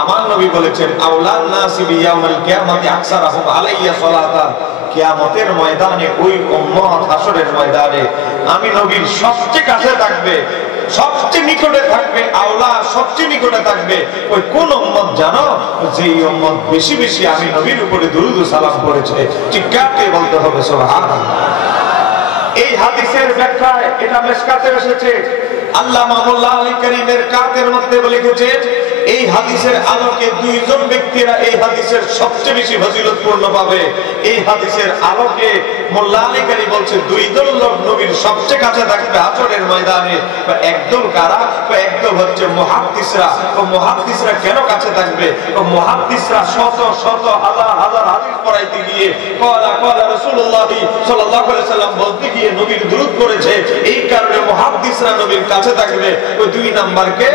আমার নবী বলেছেন আউলান নাসি বিয়াউমিল কিয়ামতি আকসারুহুম আলাইয়া সালাতান, কিয়ামতের ময়দানে ওই উম্মত হাসরের ময়দানে আমি নবীর সবচেয়ে কাছে থাকবে, সবচেয়ে নিকটে থাকবে। আওলা সবচেয়ে নিকটে থাকবে ওই কোন উম্মত জানো? যে উম্মত বেশি বেশি আমি নবীর উপরে দুরূদ ও সালাম পড়েছে। চিৎকারতে বলতে হবে সুবহানাল্লাহ। এই হাদিসের ব্যাখ্যায় এটা মিশকাতে এসেছে, আল্লামা মোল্লা আলী কারীমের কাতের মধ্যে লিখেছেন এই হাদিসের আলোকে দুইজন ব্যক্তিরা এই হাদিসের সবচেয়ে বেশি ফজিলতপূর্ণ পাবে। এই হাদিসের আলোকে মোল্লা আলী কারী বলছে দুইজন লোক নবীর সবচেয়ে কাছে থাকবে হাসরের ময়দানে। একদল কারা? একদল হচ্ছে মুহাদ্দিসরা। মুহাদ্দিসরা কেন কাছে থাকবে? মুহাদ্দিসরা শত শত হাজার হাজার হাদিস পড়াইতে গিয়ে ক্বালা ক্বালা রাসূলুল্লাহ সাল্লাল্লাহু আলাইহি সাল্লাম বলতে গিয়ে নবীর দুরূদ পড়েছে, এই কারণে মুহাদ্দিসরা নবীর কাছে থাকবে। ওই দুই নাম্বারকে,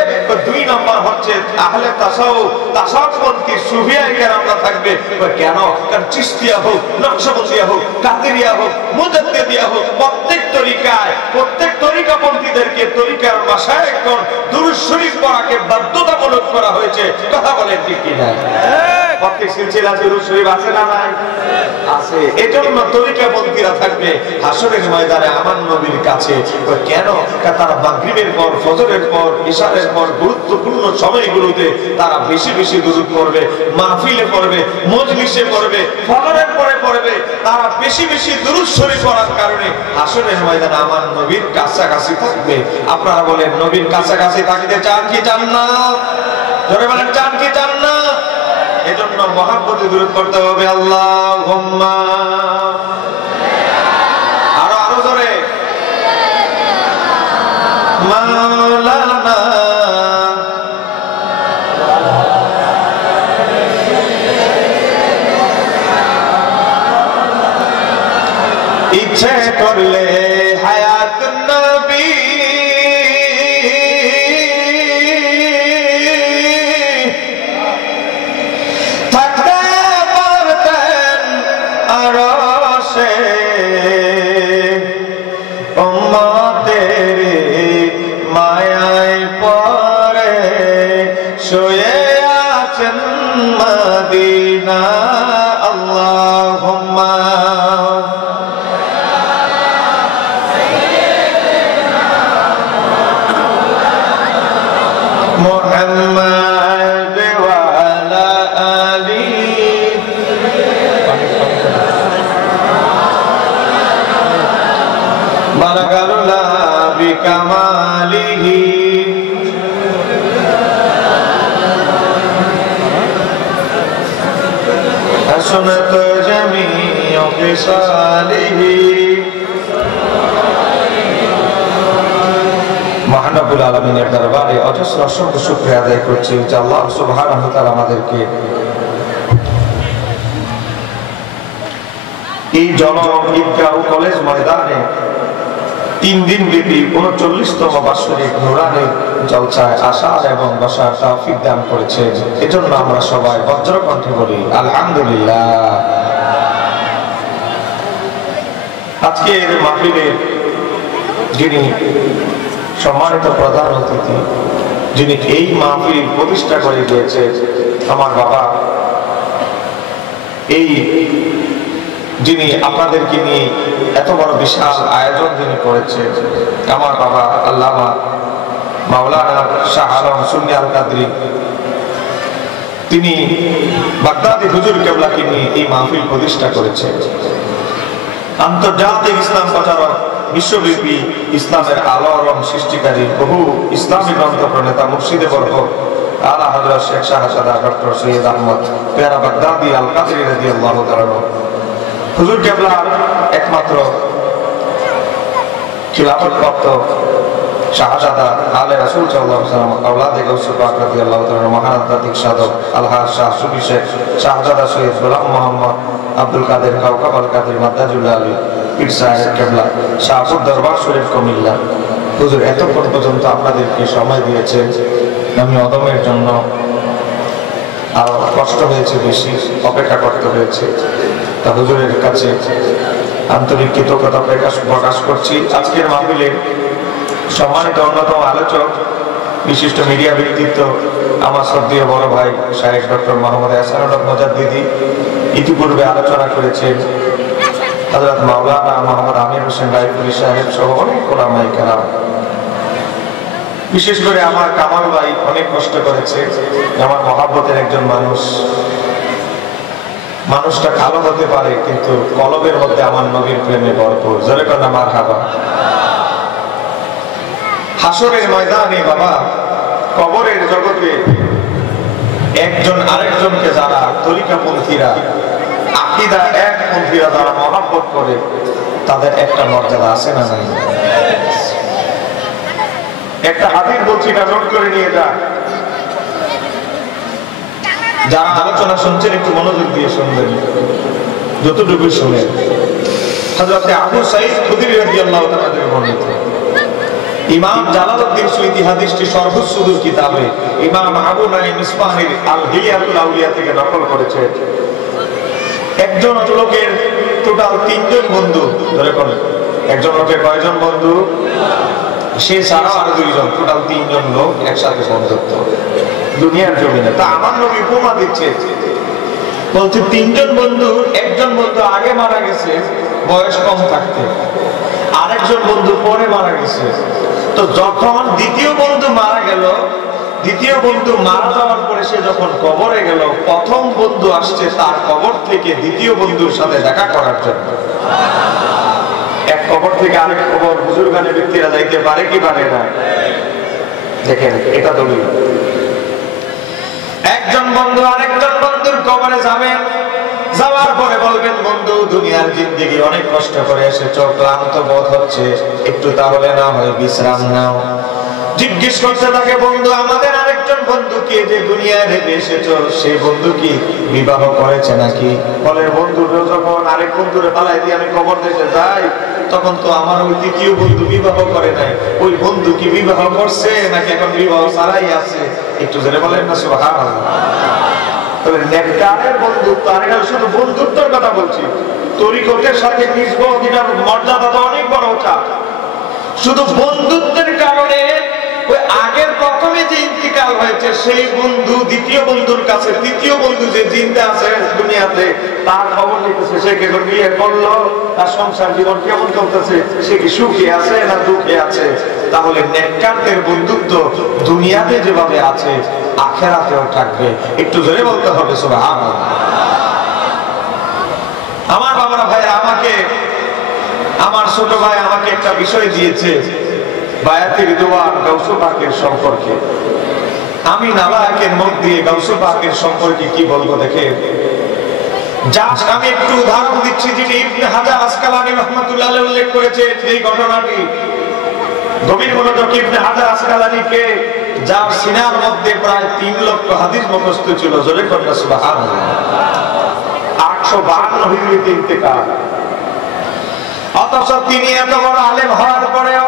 দুই নাম্বার হচ্ছে আহলে তাসাউফ, তাসাউফপন্থী সুফিয়ায়ে কেরামরা থাকবে। কেন? কারণ চিশতিয়া হোক, নকশবন্দিয়া হোক, কাদেরিয়া হোক, মুজাদ্দিদিয়া হোক, প্রত্যেক তরিকায় প্রত্যেক তরিকাপন্থীদেরকে তরিকার মাশায়েখগণ দুরূদ শরীফ পড়াকে বাধ্যতামূলক করা হয়েছে। কথা বলেন ঠিক কি না? প্রত্যেক সিলসিলা দুরূদ শরীফ আছে না নাই? আছে। এজন্য তরিকাপন্থীরা থাকবে হাসরের ময়দানে আমার নবীর কাছে। কেন? তারা মাগরিবের পর, ফজরের পর, ইশারের পর গুরুত্বপূর্ণ সময়গুলোতে তারা বেশি বেশি দুরূদ পড়বে, মাহফিলে পড়বে, মজলিসে পড়বে, ফজরের পরে পড়বে। তারা বেশি বেশি দুরূদ শরীফ পড়ার কারণে হাসরের ময়দানে আমার নবীর কাছাকাছি থাকবে। আপনারা বলেন নবীর কাছাকাছি থাকতে চান কি চান না? জোরে বলেন চান কি চান না? এজন্য মহব্বতে দুরূদ পড়তে হবে। আল্লাহুম্মা, আরো জোরে, মাওলানা ইচ্ছে করলে হায়াত নবী থাকতে পারতেন আরশে, উম্মতের মায়ায় পড়ে শুয়ে আছেন মদিনা। আল্লাহুম্মা মুহাম্মাদ ওয়া আলা আলি বারাকাল্লাহ বিকামালিহি হাসনাত জামিউ খিসালিহি। মহানবুল আলামিনের দরবারে অজস্র অসংখ্য শুকরিয়া আদায় করছি যে আল্লাহ সুবহানাহু ওয়া তাআলা আমাদেরকে এই জনম ঈদগাহ ও কলেজ ময়দানে 3 দিন ব্যাপী 39তম বার্ষিক নুরানি জলসায় আসার এবং বসার তৌফিক দান করেছেন। এজন্য আমরা সবাই বজ্রকণ্ঠে বলি আলহামদুলিল্লাহ। আজকের মাহফিলের যিনি সম্মানিত প্রধান অতিথি, যিনি এই মাহফিল প্রতিষ্ঠা করে দিয়েছেন, আমার বাবা, এই যিনি আপনাদেরকে নিয়ে এত বড় বিশাল আয়োজন যিনি করেছেন, আমার বাবা আল্লামা মাওলানা শাহ আলম সুন্নি আল কাদরি, তিনি বাগদাদি হুজুর কেবলাকে নিয়ে এই মাহফিল প্রতিষ্ঠা করেছেন। আন্তর্জাতিক ইসলাম প্রচারক, বিশ্বব্যাপী ইসলামের আলোড়ন সৃষ্টিকারী, বহু ইসলামী গ্রন্থ প্রণেতা, মুর্শিদে বরকত আলা হযরত শেখ শাহজাদা ডক্টর সৈয়দ আহমদ পেয়ারা বাগদাদি আল কাদরি রাদিয়াল্লাহু তাআলা হুজুর কেবলার একমাত্র খিলাফতপ্রাপ্ত শাহজাদা আলে রাসূল সাল্লাল্লাহু আলাইহি ওয়াসাল্লাম আওলাদে গাউসুল পাক রাদিয়াল্লাহু তাআলা মহান আধ্যাত্মিক সাধক আলহাজ শাহ সুফি শেখ শাহজাদা সৈয়দ গোলাম মোহাম্মদ আব্দুল কাদের কাউকাব আল কাদের মাদ্দাজুল আলী পীর সাহেব কেবলা শাহপুর দরবার শরীফ কুমিল্লা। হুজুর এতক্ষণ পর্যন্ত আপনাদেরকে সময় দিয়েছেন, আমি অদমের জন্য আরো কষ্ট হয়েছে, বেশি অপেক্ষা করতে হয়েছে। তা হুজুরের কাছে আন্তরিক কৃতজ্ঞতা প্রকাশ করছি। আজকের মাহফিলে সম্মানিত অন্যতম আলোচক বিশিষ্ট মিডিয়া ব্যক্তিত্ব আমার শ্রদ্ধেয় বড় ভাই শাহেখ ডক্টর মোহাম্মদ এহসানুল মুজাদ্দিদি ইতিপূর্বে আলোচনা করেছেন। হযরত মাওলানা মোহাম্মদ আমির হোসেন রায়পুরি সাহেব সহ অনেক ওলামায়ে কেরাম, বিশেষ করে আমার কামাল ভাই অনেক কষ্ট করেছে। আমার মহাব্বতের একজন মানুষ, মানুষটা কালো হতে পারে কিন্তু কলবের মধ্যে আমার নবীর প্রেমে ভরপুর। জোরে কন্যা মারহাবা। হাসরের ময়দানে বাবা, কবরের জগতে একজন আরেকজনকে যারা তরিকাপন্থীরা, আকীদা একপন্থীরা যারা মহব্বত করে, তাদের একটা মর্যাদা আছে না নাই? একটা হাদিস বলছি, এটা নোট করে নিয়ে যা। যারা আলোচনা শুনছেন একটু মনোযোগ দিয়ে শুনবেন, যতটুকু শুনেন। হযরত আবু সাঈদ খুদরি রাদিয়াল্লাহু তাআলা থেকে বর্ণিত। ইমাম জালালউদ্দিন সুয়ুতী হাদিসটি সর্বসুদূর কিতাবে ইমাম আবু নাঈম ইসফাহানির আল হিলিয়াতুল আউলিয়া থেকে নকল করেছে। একজন লোকের টোটাল 3 জন বন্ধু, ধরে কোন একজন লোকের কয়জন বন্ধু? সে ছাড়াও আরো 2 জন, টোটাল 3 জন লোক একসাথে বন্ধুত্ব দুনিয়ার জমিনে। তা আমার নবী উপমা দিচ্ছে, বলছে 3 জন বন্ধু, একজন বন্ধু আগে মারা গেছে বয়স কম থাকতে, আরেকজন বন্ধু পরে মারা গেছে। তো যখন দ্বিতীয় বন্ধু মারা গেল, দ্বিতীয় বন্ধু মারা যাওয়ার পরে সে যখন কবরে গেল, প্রথম বন্ধু আসছে তার কবর থেকে দ্বিতীয় বন্ধুর সাথে দেখা করার জন্য। এক কবর থেকে আরেক কবর বুজুর্গানে ব্যক্তিরা যাইতে পারে কি পারে না? দেখেন, এটা দলিল। একজন বন্ধু আরেকজন বন্ধুর কবরে যাবে, যাওয়ার পরে বলবেন, বন্ধু দুনিয়ার জিন্দেগি অনেক কষ্ট করে এসেছো, ক্লান্ত বোধ হচ্ছে, একটু তাহলে না হয় বিশ্রাম নাও। জিজ্ঞেস করতে থাকে বন্ধু, আমাদের আরেকজন বন্ধুকে যে দুনিয়ায় রেখে এসেছো, সেই বন্ধু কি বিবাহ করেছে নাকি? বলে, বন্ধু যখন আরেক বন্ধুরে পালাই দিয়ে আমি কবর দেশে যাই, তখন তো আমার ওই তৃতীয় বন্ধু বিবাহ করে নাই। ওই বন্ধু কি বিবাহ করছে নাকি এখন বিবাহ ছাড়াই আছে? একটু জেনে বলেন না সুবহানাল্লাহ। তবে নেককারের বন্ধুত্ব, আর এটা শুধু বন্ধুত্বের কথা বলছি, তরিকতের সাথে মিশবো, এটার মর্যাদা তো অনেক বড়। ওটা শুধু বন্ধুত্বের কারণে ওই আগের প্রথমে যে ইন্তিকাল হয়েছে সেই বন্ধু দ্বিতীয় বন্ধুর কাছে, তৃতীয় বন্ধু যে জিন্দা আছে দুনিয়াতে, তার খবর নিতেছে, সে কে বিয়ে করলো, তার সংসার জীবন কেমন চলতেছে, সে কি সুখে আছে না দুঃখে আছে। তাহলে নেককারদের বন্ধুত্ব দুনিয়াতে যেভাবে আছে আখিরাতেও থাকবে। একটু জোরে বলতে হবে সুবহানাল্লাহ। আমার বাবারা ভাই, আমাকে আমার ছোট ভাই আমাকে একটা বিষয় দিয়েছে বায়াতের দোয়া গাউসে পাকের সম্পর্কে। আমি নালায়েকের মুখ দিয়ে গাউসে পাকের সম্পর্কে কি বলবো দেখে, জাস্ট আমি একটু উদাহরণ দিচ্ছি, যিনি ইবনে হাজার আসকালানী রাহমাতুল্লাহ আলাইহি উল্লেখ করেছেন এই ঘটনাটি। গভীর মনোযোগ। ইবনে হাজার আসকালানীকে, যার সিনার মধ্যে প্রায় 3 লক্ষ হাদিস মুখস্থ ছিল, জোরে কন্যা সুবহানাল্লাহ, 852 হিজরিতে ইন্তেকাল। অথচ তিনি এত বড় আলেম হওয়ার পরেও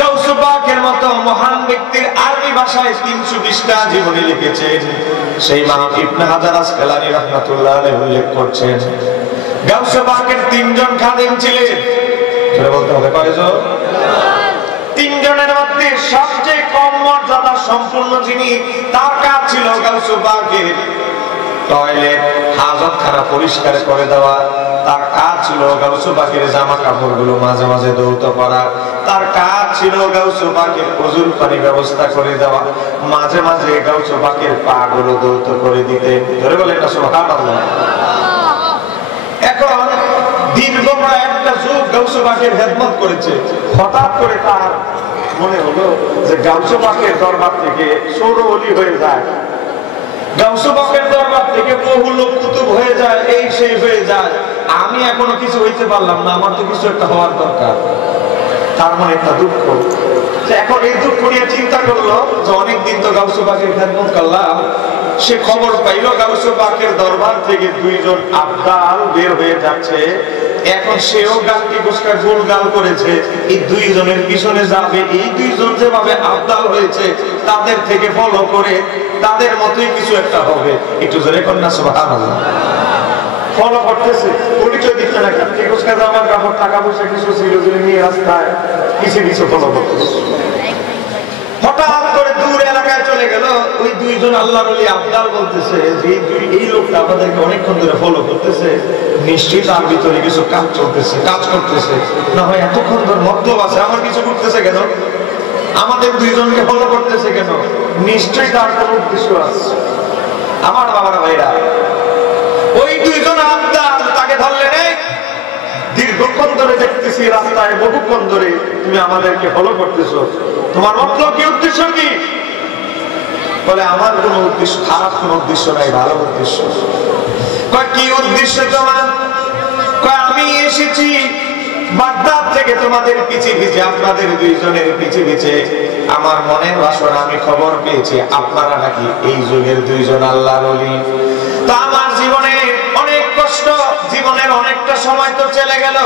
গাউসে পাকের মতো মহান ব্যক্তির আরবি ভাষায় 320টা জীবনী লিখেছেন। সেই ইমাম ইবনে হাজার আসকালানী রাহমাতুল্লাহ আলাইহি উল্লেখ করছেন, গাউসে পাকের 3 জন খাদেম ছিলেন। সেটা বলতে হবে কয়জন? 3 জনের মধ্যে সবচেয়ে কম মর্যাদা সম্পন্ন যিনি, তার কাজ ছিল গাউসে পাকের টয়লেট, হাজতখানা পরিষ্কার করে দেওয়া। তার কাজ ছিল গাউসে পাকের জামা কাপড়গুলো মাঝে মাঝে ধৌত করা। তার কাজ ছিল গাউসে পাকের ওযুর পানি ব্যবস্থা করে দেওয়া, মাঝে মাঝে গাউসে পাকের পা গুলো ধৌত করে দিতে। ধরে বলেন না সুবহানাল্লাহ। এখন দীর্ঘ প্রায় একটা যুগ গাউসে পাকের খেদমত করেছে। হঠাৎ করে তার মনে হলো যে গাউসে পাকের দরবার থেকে সৌর ওলি হয়ে যায়, গাউসে পাকের দরবার থেকে বহু লোক কুতুব হয়ে যায়, এই সেই হয়ে যায়। আমি এখনো কিছু হইতে পারলাম না, আমার তো কিছু একটা হওয়ার দরকার। তার মনে একটা দুঃখ, যে এখন এই দুঃখ নিয়ে চিন্তা করলো যে অনেকদিন তো গাউসে পাকের খেদমত করলাম। সে খবর পাইল গাউসে পাকের দরবার থেকে 2 জন আবদাল বের হয়ে যাচ্ছে। এখন সেও গাছটি গোসকা গোল গাল করেছে, এই 2 জনের পিছনে যাবে। এই 2 জন যেভাবে আবদাল হয়েছে তাদের থেকে ফলো করে তাদের মতোই কিছু একটা হবে। একটু জোরে কন্যা সুবহানাল্লাহ। ফলো করতেছে, পরিচয় দিচ্ছে না, গাছটি গোসকা জামার কাপড় টাকা পয়সা কিছু ছিল নিয়ে রাস্তায় কিছু কিছু ফলো করতেছে। হঠাৎ চলে গেল। ওই দুইজন আল্লাহর ওলি আবদাল বলতেছে যে এই লোকটা আমাদেরকে অনেকক্ষণ ধরে ফলো করতেছে, নিশ্চয়ই তার ভিতরে কিছু কাজ চলতেছে, কাজ করতেছে। না হয় এতক্ষণ ধরে মতলব আছে, আমার কিছু করতেছে কেন, আমাদের দুইজনকে ফলো করতেছে কেন, নিশ্চয়ই তার কোনো উদ্দেশ্য আছে। আমার বাবারা ভাইরা, ওই দুইজন আবদাল তাকে ধরলেন, দীর্ঘক্ষণ ধরে দেখতেছি রাস্তায়, বহুক্ষণ ধরে তুমি আমাদেরকে ফলো করতেছো, তোমার মতলব কি, উদ্দেশ্য কি? বলে আমার কোনো উদ্দেশ্য, খারাপ কোনো উদ্দেশ্য নাই, ভালো উদ্দেশ্য। কি উদ্দেশ্য তোমার? আমি এসেছি বাগদাদ থেকে তোমাদের পিছে পিছে, আপনাদের দুইজনের পিছে পিছে। আমার মনের বাসনা, আমি খবর পেয়েছি আপনারা নাকি এই যুগের দুইজন আল্লাহর ওলি। তা আমার জীবনে অনেক কষ্ট, জীবনের অনেকটা সময় তো চলে গেল।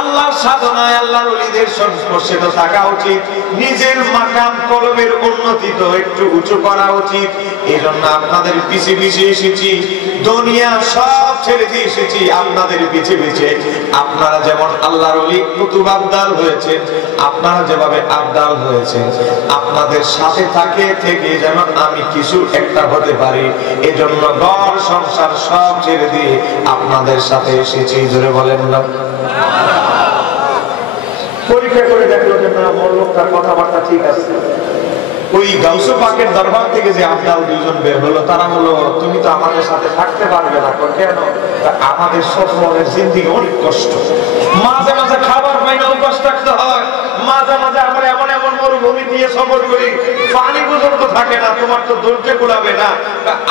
আল্লাহর সাধনায়, আল্লাহর ওলিদের সংস্পর্শে তো থাকা উচিত, নিজের মাকাম কলবের উন্নতি তো একটু উঁচু করা উচিত। এই জন্য আপনাদের পিছে পিছে এসেছি, দুনিয়া সব ছেড়ে দিয়ে এসেছি আপনাদের পিছে পিছে। আপনারা যেমন আল্লাহর ওলি কুতুব আবদাল হয়েছে, আপনারা যেভাবে আবদাল হয়েছে, আপনাদের সাথে থাকে থেকে যেন আমি কিছু একটা হতে পারি, এজন্য ঘর সংসার সব ছেড়ে দিয়ে আপনাদের সাথে এসেছি। জোরে বলেন না। পরীক্ষা করে দেখলো যে না, মোর লোকটার কথাবার্তা ঠিক আছে। ওই গাউসে পাকের দরবার থেকে যে আবদাল দুইজন বের হলো, তারা বললো তুমি তো আমাদের সাথে থাকতে পারবে না। কেন? আমাদের সফরের জিন্দেগি অনেক কষ্ট, মাঝে মাঝে খাবার পাই না, উপাস থাকতে হয়, মাঝে মাঝে আমরা এমন এমন মরুভূমি দিয়ে সফর করি, পানি পর্যন্ত থাকে না, তোমার তো ধৈর্য কুলাবে না।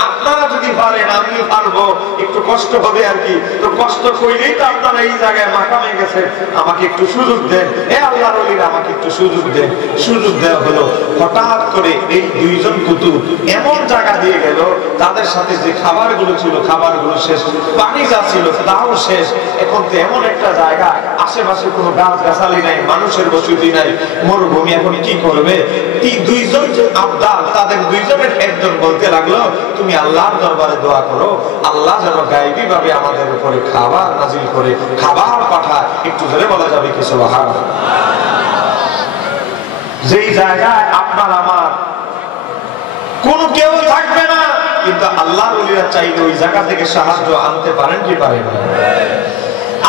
আপনারা যদি পারেন, আমি পারবো, একটু কষ্ট হবে আর কি। তো কষ্ট কইলেই তো আপনারা এই জায়গায় মাকামে গেছেন, আমাকে একটু সুযোগ দেন, এ আল্লাহর ওলিরা আমাকে একটু সুযোগ দেন। সুযোগ দেওয়া হলো। হঠাৎ করে এই দুইজন কুতুব এমন জায়গা দিয়ে গেল, তাদের সাথে যে খাবারগুলো ছিল খাবারগুলো শেষ, পানি যা ছিল তাও শেষ। এখন তো এমন একটা জায়গা, আশেপাশে কোনো গাছ গাছালি নাই, মানুষের বসতি নাই, মরুভূমি। এখন কি করবে? দুইজন আবদাল, তাদের দুইজনের একজন বলতে লাগলো তুমি আল্লাহর দরবারে দোয়া করো, আল্লাহ যেন গায়বী ভাবে আমাদের উপরে খাবার নাজিল করে, খাবার পাঠায়। একটু ধরে বলা যাবে কি সুবহানাল্লাহ। যেই জায়গায় আপনার আমার কোন কেউ থাকবে না, কিন্তু আল্লাহর ওলিরা চাইলে ওই জায়গা থেকে সাহায্য আনতে পারেন কি পারেন না?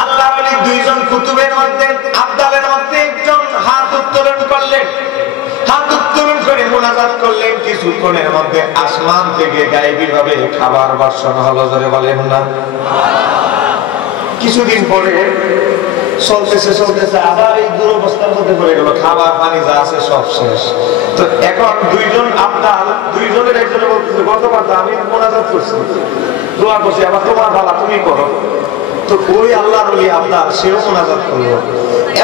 আল্লাহর ওলি দুইজন কুতুবের মধ্যে, আবদালের মধ্যে একজন হাত উত্তোলন করলেন, হাত উত্তোলন করে মুনাজাত করলেন। কিছুক্ষণের মধ্যে আসমান থেকে গায়েবী ভাবে খাবার বর্ষণ হলো। জোরে বলেন না। কিছুদিন পরে চলতেছে চলতেছে আবার এই দুরবস্থার মধ্যে পড়ে গেল, খাবার পানি যা আছে সব শেষ। তো এখন দুইজন আবদাল, দুইজনের একজনে বলতেছে গতবার আমি মুনাজাত করছি, দোয়া করছি, আবার তোমার ভালা তুমি করো। তো ওই আল্লাহর ওলি আবদাল সেও মুনাজাত করলো।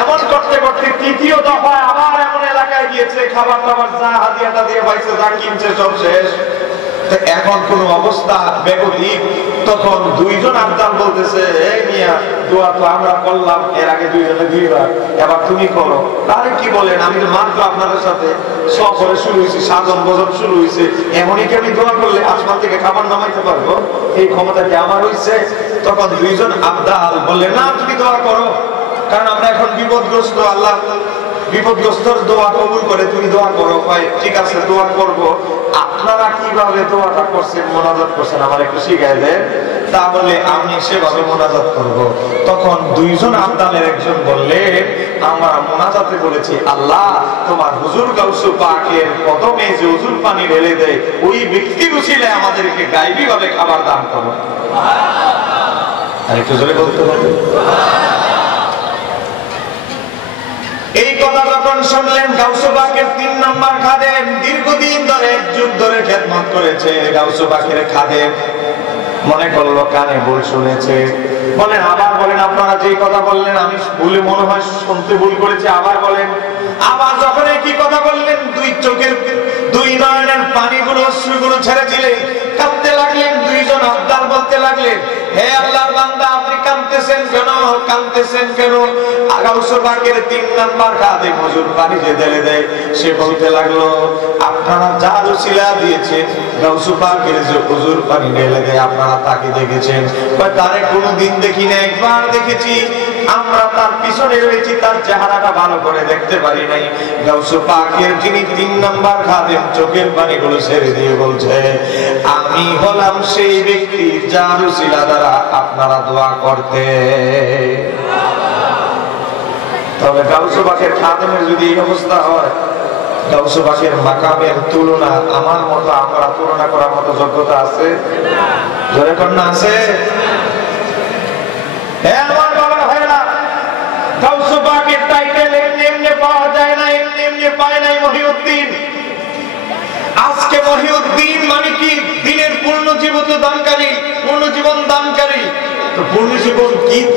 এমন করতে করতে তৃতীয় দফায় আবার এমন এলাকায় গিয়েছে, খাবার টাবার যা হাদিয়াটা দিয়ে পাইছে, যা কিনছে সব শেষ। এখন কোন অবস্থা বেগতিক। তখন দুইজন আবদাল বলতেছে এই মিয়া, দোয়া তো আমরা করলাম এর আগে দুইজনে দুইবার, এবার তুমি করো। তাহলে কি বলেন, আমি তো মাত্র আপনাদের সাথে সফরে শুরু হয়েছি, সাধন ভজন শুরু হয়েছে, এমনই কি আমি দোয়া করলে আসমান থেকে খাবার নামাইতে পারবো? এই ক্ষমতা কি আমার হয়েছে? তখন দুইজন আবদাল বললেন না, তুমি দোয়া করো, কারণ আমরা এখন বিপদগ্রস্ত, আল্লাহ বিপদগ্রস্তর দোয়া কবুল করে, তুমি দোয়া করো। ঠিক আছে, দোয়া করব। আপনারা কিভাবে দোয়াটা করছেন, মুনাজাত করছেন, আমার একটু শিখাই দেন, তাহলে আমি সেভাবে মুনাজাত করব। তখন দুইজন আবদালের একজন বললেন আমরা মুনাজাতে বলেছি আল্লাহ তোমার হুজুর গাউসে পাকের কদমে যে হুজুর পানি ঢেলে দেয়, ওই ব্যক্তির উসিলায় আমাদেরকে গায়বী ভাবে খাবার দান করো। আর একটু জোরে বলতে হবে। এই কথা যখন শুনলেন, গাউসে পাকের 3 নম্বর খাদেম, দীর্ঘদিন ধরে, যুগ ধরে খেদমত করেছে, গাউসে পাকের খাদেম মনে করলো কানে ভুল শুনেছে। বলেন আবার বলেন, আপনারা যে কথা বললেন আমি ভুলে মনে হয় শুনতে ভুল করেছি, আবার বলেন। আবার যখন কি কথা বললেন, দুই চোখের দুই নয়নের পানিগুলো, অশ্রুগুলো ছেড়ে দিলেন, কাঁদতে লাগলেন। দুইজন আবদাল বলতে লাগলেন হে আল্লাহর বান্দা, আপনি কাঁদতেছেন কেন, কাঁদতেছেন কেন? গাউসে পাকের 3 নাম্বার খাদেম হুজুর পানি যে ঢেলে দেয়, সে বলতে লাগলো আপনারা যা উসিলা দিয়েছেন, গাউসে পাকের যে হুজুর পানি ঢেলে দেয় আপনারা তাকে দেখেছেন? তারে কোনোদিন দেখি না, একবার দেখেছি। আমরা তার পিছনে রয়েছি, তার চেহারাটা ভালো করে দেখতে পারি নাই। গাউসে পাকের যিনি 3 নাম্বার খাদেম চোখের পানিগুলো ছেড়ে দিয়ে বলছে, আমি হলাম সেই ব্যক্তি যার উসিলা দ্বারা আপনারা দোয়া করতে। তবে গাউসে পাকের খাদেমের যদি এই অবস্থা হয়, গাউসে পাকের মাকামের তুলনা আমার মতো আমরা তুলনা করার মতো যোগ্যতা আছে? জোরে কন্যা আছে? হ্যাঁ আমার বাবা ভাইরা, গাউসে পাকের টাইটেল এমনি এমনি পাওয়া যায় না, এমনি এমনি পায় নাই মহিউদ্দিন। আজকে মহিউদ্দিন মানে কি? দিনের পূর্ণ জীবন দানকারী, পূর্ণ জীবন দানকারী। তো পূর্ণ জীবন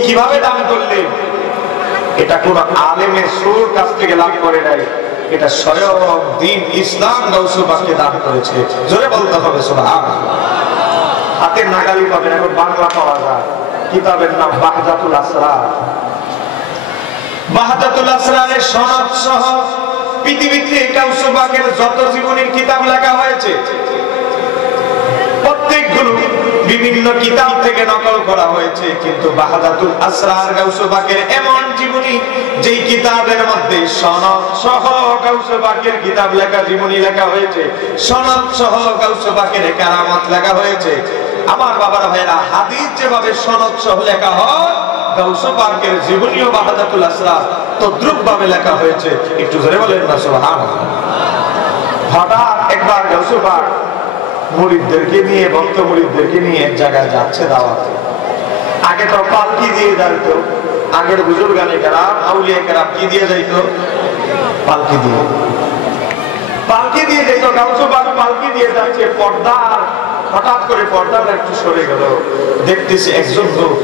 কিভাবে দান করলেন? এটা কোন আলেমের সুর কাছ থেকে লাভ করে নাই, এটা স্বয়ং দ্বীন ইসলাম গাউসে পাককে দান করেছে। জোরে বলতে হবে সুবহানাল্লাহ। হাতের নাগালি পাবেন, এখন বাংলা পাওয়া যায়। কিতাবের নাম বাহজাতুল আসরার। বাহজাতুল আসরারের সনদ সহ পৃথিবীতে গাউসে পাকের যত জীবনের কিতাব লেখা হয়েছে প্রত্যেকগুলো বিভিন্ন কিতাব থেকে নকল করা হয়েছে, কিন্তু বাহজাতুল আসরার গাউসে পাকের এমন জীবনী যেই কিতাবের মধ্যে সনদ সহ গাউসে পাকের কিতাব লেখা, জীবনী লেখা হয়েছে, সনদ সহ গাউসে পাকের কারামত লেখা হয়েছে। আমার বাবার ভাইরা, হাদিস যেভাবে সনদ সহ লেখা হয়, গাউসে পাকের জীবনীও বাহজাতুল আসরার তদ্রুপ ভাবে লেখা হয়েছে। একটু জোরে বলেন না সুবহানাল্লাহ। হঠাৎ একবার গাউসে পাক মুরিদদেরকে নিয়ে, ভক্ত মুরিদদেরকে নিয়ে এক জায়গায় যাচ্ছে দাওয়াতে। আগে তো পালকি দিয়ে যাইতো, আগের বুজুর্গানে কেরাম আউলিয়া কেরাম কি দিয়ে যাইতো? পালকি দিয়ে। পালকি দিয়ে যাইতো। গাউসে পাক পালকি দিয়ে যাচ্ছে, পর্দার হঠাৎ করে পর্দাটা একটু সরে গেল, দেখতেছি একজন লোক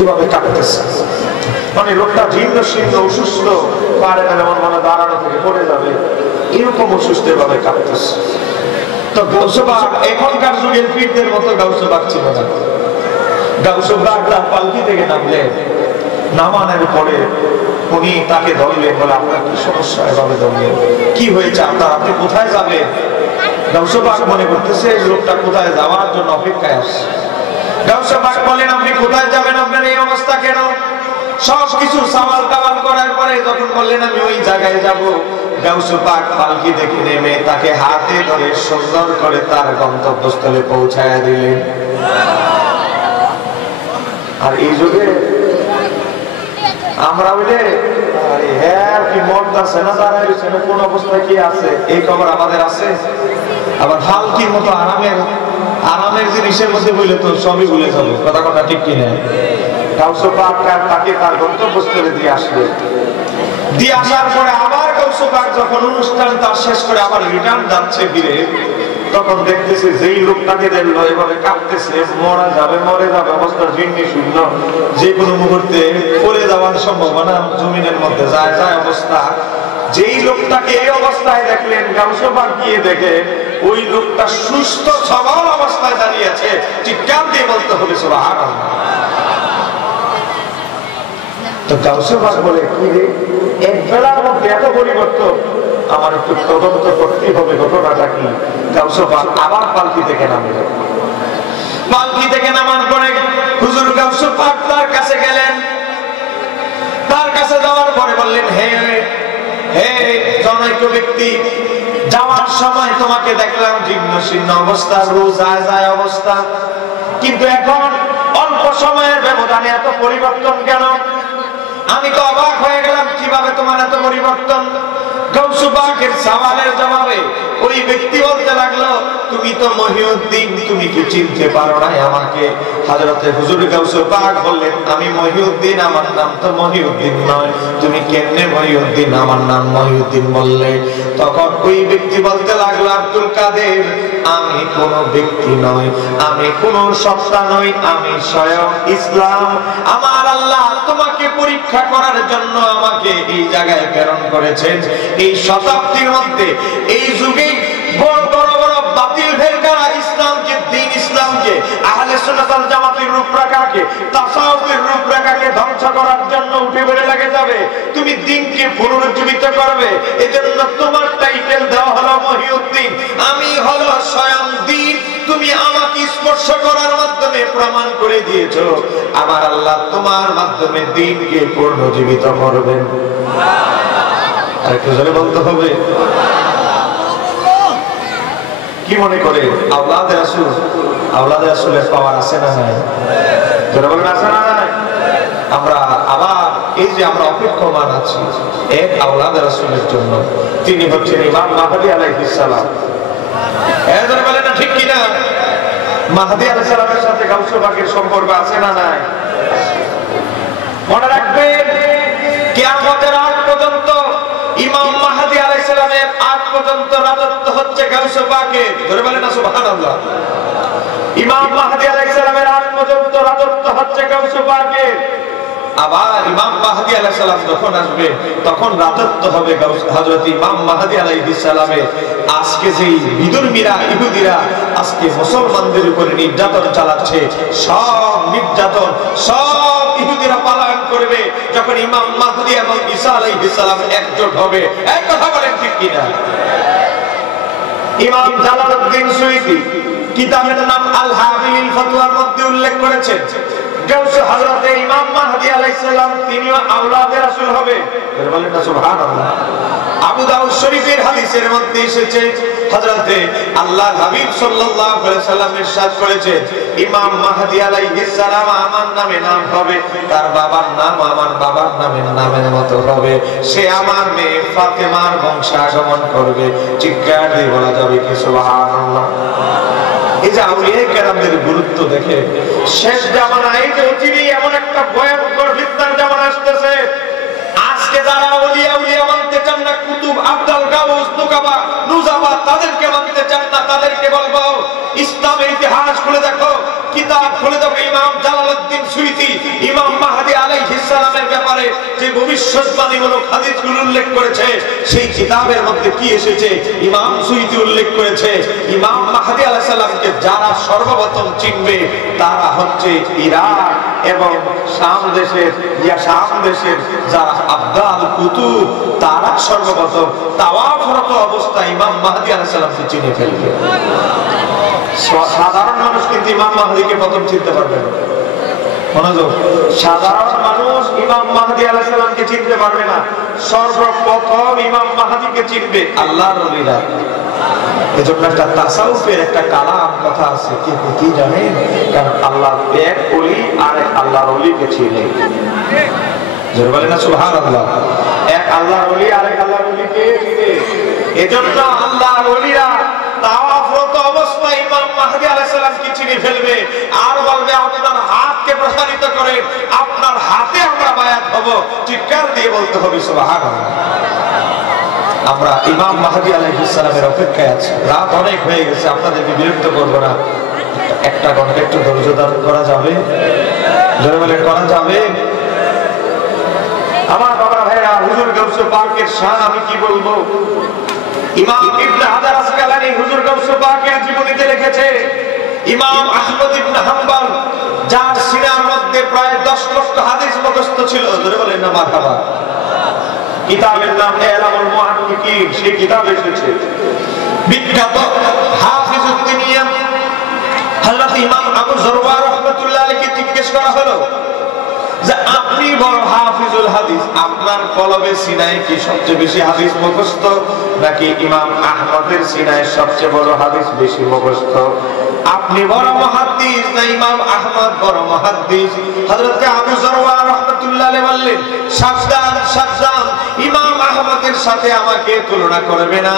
এভাবে কাঁপতেছে। মানে লোকটা জীর্ণ শীর্ণ অসুস্থ, পারে না যেমন মনে দাঁড়ানো থেকে পড়ে যাবে, এরকম অসুস্থ এভাবে কাঁপতেছে। তো গাউসে পাক এখনকার যুগের পীরদের মতো গাউসে পাক ছিল না। গাউসে পাক তার পালকি থেকে নামলেন, নামানোর পরে উনি তাকে ধরলেন, বলে আপনার কি সমস্যা? এভাবে ধরলেন, কি হয়েছে আপনার, আপনি কোথায় যাবেন? গাউসে পাক মনে করতেছে লোকটা কোথায় যাওয়ার জন্য অপেক্ষায় আসছে। গাউসে পাক বলেন, আপনি কোথায় যাবেন? আপনার এই অবস্থা কেন? সবকিছু সামাল টামাল করার পরে যখন বললেন আমি ওই জায়গায় যাব, গাউসে পাক পালকি দেখে নেমে তাকে হাতে ধরে সুন্দর করে তার গন্তব্যস্থলে পৌঁছায়া দিলেন। আর এই যুগে আমরা বলে হ্যাঁ কি মর্দা সেনা দাঁড়ায় কোন অবস্থায় কি আছে, এই খবর আমাদের আছে। আবার হালকির মতো আরামের জিনিসের মধ্যে বললে তো সবই ভুলে যাবে, কথা কথা ঠিক কিনা? গাউসে পাক তাকে তার গন্তব্যস্থলে দিয়ে আসলেন। দিয়ে আসার পরে আবার গাউসে পাক যখন অনুষ্ঠান তার শেষ করে আবার রিটার্ন যাচ্ছে ফিরে, তখন দেখতেছে যেই লোকটাকে দেখলো এভাবে কাঁপতেছে, মরে যাবে অবস্থা জীর্ণ শূন্য, যে কোনো মুহূর্তে পড়ে যাওয়ার সম্ভাবনা জমিনের মধ্যে যায় অবস্থা। যেই লোকটাকে এই অবস্থায় দেখলেন, গাউসে পাক গিয়ে দেখে ওই লোকটা সুস্থ সবল অবস্থায় দাঁড়িয়ে আছে। চিৎকার দিয়ে বলতে হবে সুবহানাল্লাহ। তো গাউসে পাক বলে, কি রে এক বেলার মধ্যে এত পরিবর্তন, আমার একটু তদন্ত করতেই হবে ঘটনাটা কি। গাউসে পাক আবার পালকি থেকে নামলেন। পালকি থেকে নামার পরে হুজুর গাউসে পাক তার কাছে গেলেন। তার কাছে যাওয়ার পরে বললেন, হে জনৈক ব্যক্তি, যাওয়ার সময় তোমাকে দেখলাম জীর্ণ শীর্ণ অবস্থা, রোজ আয় অবস্থা, কিন্তু এখন অল্প সময়ের ব্যবধানে এত পরিবর্তন কেন? আমি তো অবাক হয়ে গেলাম, কিভাবে তোমার এত পরিবর্তন? গাউসে পাকের সওয়ালের জবাবে ওই ব্যক্তি বলতে লাগলো, তুমি তো মহিউদ্দিন, তুমি কি চিনতে পারো না আমাকে? হযরতে হুজুর গাউসে পাক বললেন, আমি মহিউদ্দিন, আমার নাম তো মহিউদ্দিন নয়। তুমি কেমনে মহিউদ্দিন, আমার নাম মহিউদ্দিন বললে? তখন ওই ব্যক্তি বলতে লাগলো, আব্দুল কাদের, আমি কোন ব্যক্তি নয়, আমি কোন সত্তা নই, আমি স্বয়ং ইসলাম। আমার আল্লাহ তোমাকে পরীক্ষা করার জন্য আমাকে এই জায়গায় প্রেরণ করেছেন। এই শতাব্দীর মধ্যে, এই যুগে বড় বড় বাতিল ফেরকারা ইসলামকে, দ্বীন ইসলামকে, আহলে সুন্নাত ওয়াল জামাতের রূপরেখাকে, তাসাউফের রূপরেখাকে ধ্বংস করার জন্য উঠে বেড়ে লেগে যাবে। তুমি দ্বীনকে পুনরুজ্জীবিত করবে, এজন্য তোমার টাইটেল দেওয়া হলো হলো মহিউদ্দিন, আমি হলো স্বয়ং দ্বীন। তুমি আমাকে স্পর্শ করার মাধ্যমে প্রমাণ করে দিয়েছো আমার আল্লাহ তোমার মাধ্যমে দ্বীনকে পুনর্জীবিত করবেন। আরেকটু জোরে বলতে হবে। কি মনে করে আওলাদে রাসূল, আওলাদে রাসূলের পাওয়ার আছে না নাই? জোরে বলেন আছে না নাই? আমরা আবার এই যে আমরা অপেক্ষমান আছি এক আওলাদে রাসূলের জন্য, তিনি হচ্ছেন ইমাম মাহদী আলাইহিস সালাম। এজন্য বলেন না ঠিক কি না? মাহদী আলাইহিস সালামের সাথে গাউসুল পাকের সম্পর্ক আছে না নাই? মনে রাখবেন কিয়ামতের আগ পর্যন্ত ইমাম মাহদী আলাইহিস সালামের আগ পর্যন্ত রাজত্ব হচ্ছে গাউসুল পাকের। ধরে বলেন না সুবহানাল্লাহ। ইমাম মাহদী আলাইহিস সালামের আগ পর্যন্ত রাজত্ব হচ্ছে গাউসুল পাকের। আবার ইমাম মাহদী আলাইহিস সালাম যখন আসবে তখন রাজত্ব হবে হযরত ইমাম মাহদী আলাইহিস সালামের। আজকে যে বিদুর্মীরা ইহুদিরা আজকে মুসলমানদের উপরে নির্যাতন চালাচ্ছে, সব নির্যাতন সব ইহুদিরা পালন করবে যখন ইমাম মাহদী এবং ঈসা আলাইহিস সালাম একজোট হবে। এই কথা বলেন ঠিক কি না? ইমাম জালালউদ্দিন সুয়ুতী কিতাবের নাম আল হাবিল ফতোয়ার মধ্যে উল্লেখ করেছেন গাউসে হযরত ইমাম মাহদী আলাইহিস সালাম তিনিও আওলাদে রাসূল হবে। বলেন না সুবহানাল্লাহ। আবু দাউদ শরীফের হাদিসের মধ্যে এসেছে হযরত আল্লাহর হাবিব সাল্লাল্লাহু আলাইহি ওয়াসাল্লাম ইরশাদ করেছেন ইমাম মাহদী আলাইহিস সালাম আমার নামে নাম হবে, তার বাবার নাম আমার বাবার নামের মতো হবে, সে আমার মেয়ে ফাতেমার বংশাগমন করবে। চিৎকার দিয়ে বলা যাবে কি সুবহানাল্লাহ। এই যে আউলিয়া কেরামদের গুরুত্ব দেখে শেষ জামানায় এই যে অচিরেই এমন একটা ভয়ঙ্কর ফিতনার জামানা আসতেছে। আজকে যারা ওলিয়া মানতে চান না, কুতুব আব্দুল গাউস নুকাবা নুজাবা তাদেরকে মানতে চান না, তাদেরকে বলবো ইসলামের ইতিহাস খুলে দেখো, কিতাব খুলে দেখো। ইমাম জালালউদ্দিন সুয়ুতী ইমাম মাহদী আলাইহিস সালামের ব্যাপারে যে ভবিষ্যৎবাণীমূলক হাদিসগুলো উল্লেখ করেছে সেই কিতাবের মধ্যে কি এসেছে? ইমাম সুয়ুতী উল্লেখ করেছে ইমাম মাহদী আলাইহিস সালামকে যারা সর্বপ্রথম চিনবে তারা হচ্ছে ইরাক এবং শাম দেশের যারা আব্দাল কুতুব, তারা সর্বপ্রথম তাওয়াফরত অবস্থায় ইমাম মাহদী আলাইহিস সালামকে চিনে ফেলবে। সাধারণ মানুষ কিন্তু ইমাম মাহদীকে প্রথম চিনতে পারবে না। মনোযোগ, সাধারণ মানুষ ইমাম মাহদী আলাইহিস সালামকে চিনতে পারবে না। সর্বপ্রথম ইমাম মাহদীকে চিনবে আল্লাহর ওলিরা। এজন্য একটা তাসাউফের একটা কালাম কথা আছে, কি জানেন? কারণ আল্লাহর এক ওলি আর এক আল্লাহর ওলিকে চিনে। জোরে বলেন না সুবহানাল্লাহ। এক আল্লাহর ওলি আর এক আল্লাহর ওলিকে চিনে। এজন্য আল্লাহর ওলিরা তাওয়াফরত অবস্থায় ইমাম মাহদী আলাইহিস সালামকে চিনে ফেলবে আর বলবে আপনার হাতকে প্রসারিত করে আপনার হাতে আমরা বায়াত হব। চিৎকার দিয়ে বলতে হবে সুবহানাল্লাহ। আমরা ইমাম মাহদী আলাইহিস সালামের অপেক্ষায় আছি। রাত অনেক হয়ে গেছে, আপনাদেরকে বিরক্ত করব না। একটা ঘন্টা একটু ধৈর্য ধারণ করা যাবে? জোরে বলেন করা যাবে? আমার বাবা ভাইরা, হুজুর গাউসে পাকের শান আমি কি বলবো। ইমাম ইবনে হাজার আসকালানী হুজুর গাউসে পাকের জীবনীতে লিখেছে ইমাম আহমদ ইবনে হাম্বল যার সিনার মধ্যে প্রায় 10 লক্ষ হাদিস মুখস্থ ছিল। জোরে বলেন না মারহাবা। কিতাবের নাম ইলামুল মুহাদ্দিকিন, সেই কিতাবে এসেছে বিখ্যাত হাফিজুদ দুনিয়া হযরত ইমাম আবু যরওয়া রাহমাতুল্লাহ আলাইহি জিজ্ঞেস করা হলো যে আপনি বড় হাফিজুল হাদিস, আপনার কলবে সিনায় কি সবচেয়ে বেশি হাদিস মুখস্থ নাকি ইমাম আহমদের সিনায় সবচেয়ে বড় হাদিস বেশি মুখস্থ? আপনি বড় মুহাদ্দিস না ইমাম আহমদ বড় মুহাদ্দিস? হযরত আবু যরওয়া রাহমাতুল্লাহ আলাইহি বললেন সাবধান সাবধান, ইমাম আহমদের সাথে আমাকে তুলনা করবে না।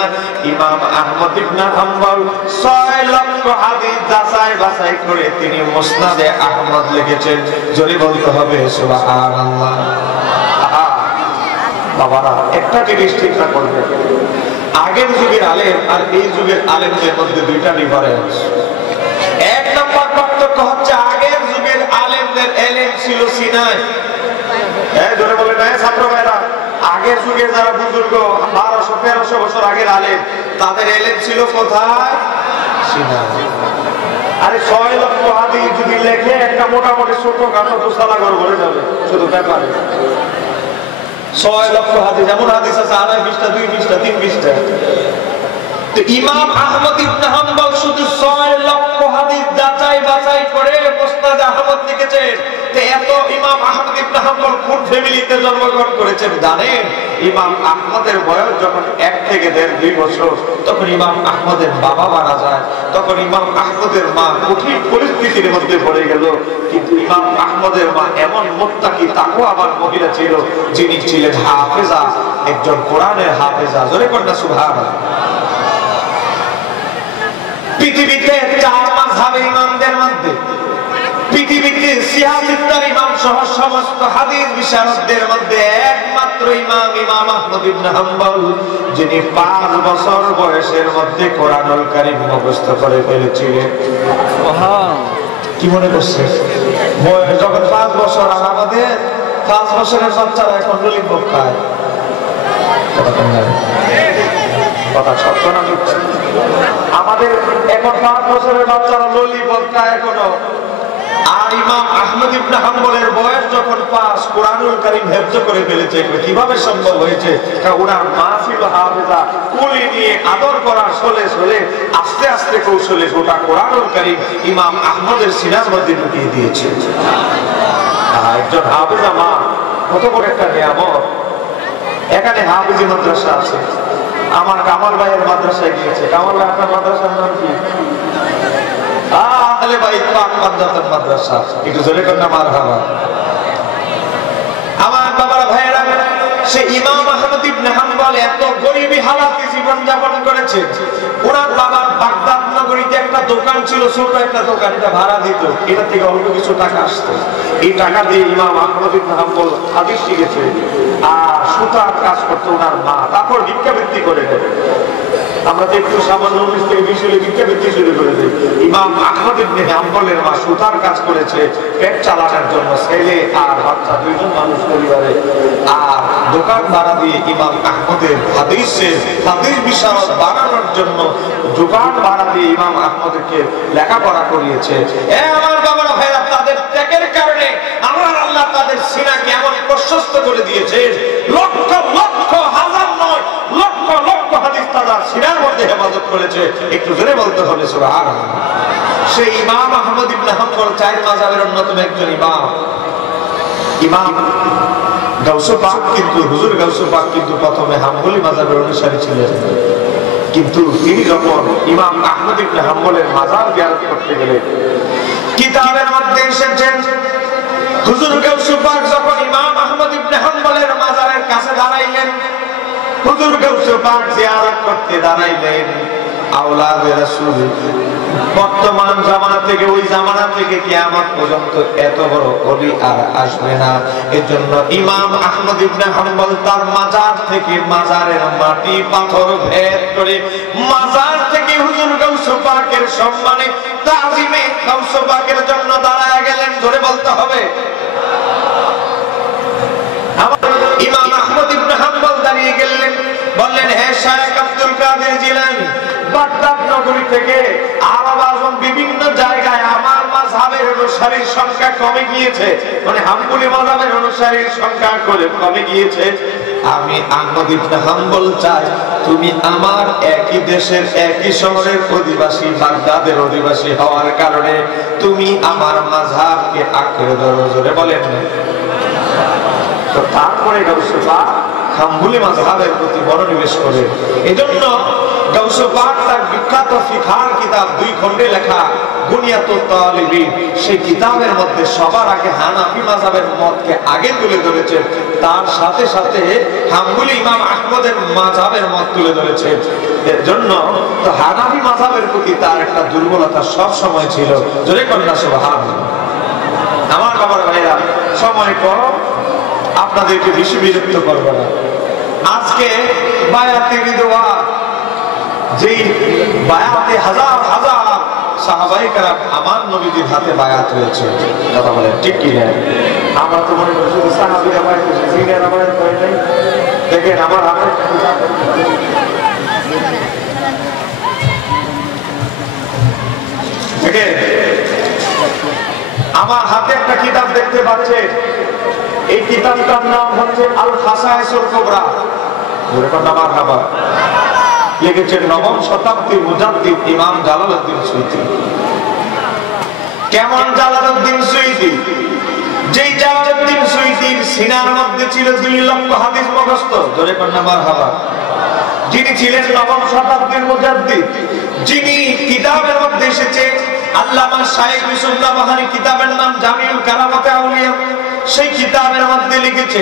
ইমাম আহমদ ইবনে হাম্বল 6 লক্ষ হাদিস যাচাই বাছাই করে তিনি মুসনাদে আহমদ লিখেছেন। জোরে বলতে হবে সুবহানাল্লাহ। বাবারা, একটা জিনিস ঠিক না করবে, আগের যুগের আলেম আর এই যুগের আলেমদের মধ্যে দুইটা ডিফারেন্স। এক নম্বর পার্থক্য হচ্ছে আগের যুগের আলেমদের ইলম ছিল সিনায়। জোরে বলে না ছাত্র ভাইরা, আগের যুগের যারা বুজুর্গ 1200-1300 বছর আগের আলেম, তাদের ইলম ছিল কোথায়? সিনায়। আরে 6 লক্ষ হাদিস যদি লেখে একটা মোটামুটি ছোটখাটো পুস্তাকার ভরে যাবে শুধু ব্যাপারে। 6 লক্ষ হাদিস, যেমন হাদিস আছে 2.5 পৃষ্ঠা 2 পৃষ্ঠা 3 পৃষ্ঠা। তো ইমাম আহমদ ইবনে হাম্বল শুধু 6 লক্ষ হাদিস যাচাই বাছাই করে মুসনাদ আহমদ লিখেছেন। তো এত ইমাম আহমদ ইবনে হাম্বল কোন ফ্যামিলিতে জন্মগ্রহণ করেছেন জানেন? ইমাম আহমদের বয়স যখন 1 থেকে 1.5-2 বছর, তখন ইমাম আহমদের বাবা মারা যায়। তখন ইমাম আহমদের মা কঠিন পরিস্থিতির মধ্যে পড়ে গেল। কিন্তু ইমাম আহমদের মা এমন মুত্তাকি তাকওয়াবান মহিলা ছিল, যিনি ছিলেন হাফেজা, একজন কোরআনের হাফেজা। জোরে কন্যা সুবহানাল্লাহ। পৃথিবীতে 4 মাযহাবের ইমামদের মধ্যে, পৃথিবীতে 76 ইমাম সহ সমস্ত হাদিস বিশারদদের মধ্যে একমাত্র ইমাম আহমদ ইবনে হাম্বল, যিনি 5 বছর বয়সের মধ্যে কোরআনুল কারীম মুখস্থ করে ফেলেছিলেন। কি মনে করছে? বয়স যখন 5 বছর, আর আমাদের 5 বছরের বাচ্চারা এখন ললিপপ খায়। কথা সত্য না মিথ্যা? আমাদের এখন 5 বছরের বাচ্চারা ললিপপ খায় এখনো। আর ইমাম আহমদ ইবনে হাম্বলের বয়স যখন 5, কোরআনুল কারীম হিফজ করে ফেলেছে। কিভাবে সম্ভব হয়েছে? কারণ ওনার মা ছিল হাফেজা। কোলে নিয়ে আদর করার ছলে ছলে আস্তে আস্তে কৌশলে গোটা কোরআনুল কারীম ইমাম আহমদের সিনার মধ্যে ঢুকিয়ে দিয়েছে। একজন হাফেজা মা কত বড় একটা নিয়ামত। এখানে হাফেজি মাদ্রাসা আছে। আমার কামাল ভাইয়ের মাদ্রাসায় গিয়েছে। কামাল ভাই, আপনার মাদ্রাসার নাম কি? আহলে বাইত পাক মাদ্রাসার মাদ্রাসা। একটু জোরে কর না মারহাবা। আমার বাবার ভাইয়েরা, সে ইমাম আহমদ ইবনে হাম্বল এত গরিবী হালাতে জীবন যাপন করেছে। ওনার বাবার বাগদাদ নগরীতে একটা দোকান ছিল, ছোট একটা দোকান, এটা ভাড়া দিত। এটা থেকে অল্প কিছু টাকা আসতো। এই টাকা দিয়ে ইমাম আহমদ ইবনে হাম্বল হাদিস শিখেছে। আর সুতার কাজ করতো ওনার মা। তারপর ভিক্ষাবৃত্তি করে দেয়। আমরা তো একটু সামান্য 19 থেকে 20 হলে ভিক্ষাবৃত্তি শুরু করে দেয়। ইমাম আহমদ ইবনে হাম্বলের মা সুতার কাজ করেছে পেট চালানোর জন্য, ছেলে আর বাচ্চা 2 জন মানুষ পরিবারে। আর দোকান ভাড়া দিয়ে ইমাম আহমদের হাদিস বিশারদ বানানোর জন্য দোকান ভাড়া দিয়ে ইমাম আহমদকে লেখাপড়া করিয়েছে। আমার বাবারা ভাইরা, তাদের ত্যাগের কারণে আমার আল্লাহ তাদের সিনাকে এমন প্রশস্ত করে দিয়েছে, লক্ষ লক্ষ হাজার নয় লক্ষ লক্ষ হাদিস তাদের সিনার মধ্যে হেফাজত করেছে। একটু জোরে বলতে হবে সুবহানাল্লাহ। সেই ইমাম আহমদ ইবনে হাম্বল 4 মাযহাবের অন্যতম একজন ইমাম। ইমাম গাউসে পাক কিন্তু, হুজুর গাউসে পাক কিন্তু প্রথমে হাম্বলি মাযহাবের অনুসারী ছিলেন। কিন্তু তিনি যখন ইমাম আহমদ ইবনে হাম্বলের মাজার জিয়ারত করতে গেলেন, কিতাবের মধ্যে এসেছেন হুজুর গাউসে পাক যখন ইমাম আহমদ ইবনে হাম্বলের মাজারের কাছে দাঁড়াইলেন, হুজুর গাউসে পাক জিয়ারত করতে দাঁড়াইলেন, আওলাদে রাসূল বর্তমান জামানা থেকে ওই জামানা থেকে কিয়ামত পর্যন্ত এত বড় ওলি আর আসবে না। এজন্য ইমাম আহমদ ইবনে হাম্বল তার মাজার থেকে মাজারের মাটি পাথর ভেদ করে মাজার থেকে হুজুর গাউসে পাকের সম্মানে তাজিমে গাউসে পাকের জন্য দাঁড়ায় গেলেন। ধরে বলতে হবে। ইমাম আহমদ ইবনে হাম্বল দাঁড়িয়ে গেলেন, বললেন, হে শায়েখ আব্দুল কাদের জিলানী, বাগদাদ নগরী থেকে আরব আজম বিভিন্ন জায়গায় আমার মাযহাবের অনুসারীর সংখ্যা কমে গিয়েছে, মানে হাম্বলি মাযহাবের অনুসারীর সংখ্যা কমে গিয়েছে। আমি আহমদ ইবনে হাম্বল চাই তুমি আমার একই দেশের একই শহরের অধিবাসী, বাগদাদের অধিবাসী হওয়ার কারণে তুমি আমার মাযহাবকে আঁকড়ে ধরো। জোরে বলেন। তো তারপরে গাউসে পাক হাম্বলি মাযহাবের প্রতি মনোনিবেশ করে। এজন্য গাউসে পাক তার বিখ্যাত ফিকহার কিতাব 2 খণ্ডে লেখা বুনিয়াতুত তালিবিন, সেই কিতাবের মধ্যে সবার আগে হানাফি মাযহাবের মতকে আগে তুলে ধরেছেন। তার সাথে সাথে হাম্বলি ইমাম আহমদের মাযহাবের মত তুলে ধরেছেন। এর জন্য তো হানাফি মাযহাবের প্রতি তার একটা দুর্বলতা সব সময় ছিল। জোরে কন্যা সুবহানাল্লাহ। আমার বাবার ভাইরা, সময় কম, আপনাদেরকে বেশি বিরক্ত করব না। আজকে বায়াতে রিদওয়া, যেই বায়াতে হাজার হাজার সাহাবায়ে কেরাম আমার নবীজির হাতে বায়াত হয়েছে। কথা বলেন ঠিক কি না? আমরা তো মনে করি শুধু সাহাবীরা বায়াত হয়েছে, জিনেরা বায়াত হয় নাই। দেখেন আমার হাতে দেখেন, আমার হাতে একটা কিতাব দেখতে পাচ্ছেন। এই কিতাবটার নাম হচ্ছে আল খাসায়েসুল কুবরা। লিখেছেন নবম শতাব্দীর মুজাদ্দিদ ইমাম জালালউদ্দিন সুয়ুতী। কেমন জালালউদ্দিন সুয়ুতী? যেই জালালউদ্দিন সুয়ুতীর সিনার মধ্যে ছিল 2 লক্ষ হাদিস মুখস্থ, জোরে কন্যা মারহাবা। যিনি ছিলেন নবম শতাব্দীর মুজাদ্দিদ, যিনি কিতাবের মধ্যে এসেছে আল্লামা শাইখ ইউসুফ নাবাহানী, কিতাবের নাম জামিউল কারামাতে আউলিয়া, সেই কিতাবের মধ্যে লিখেছে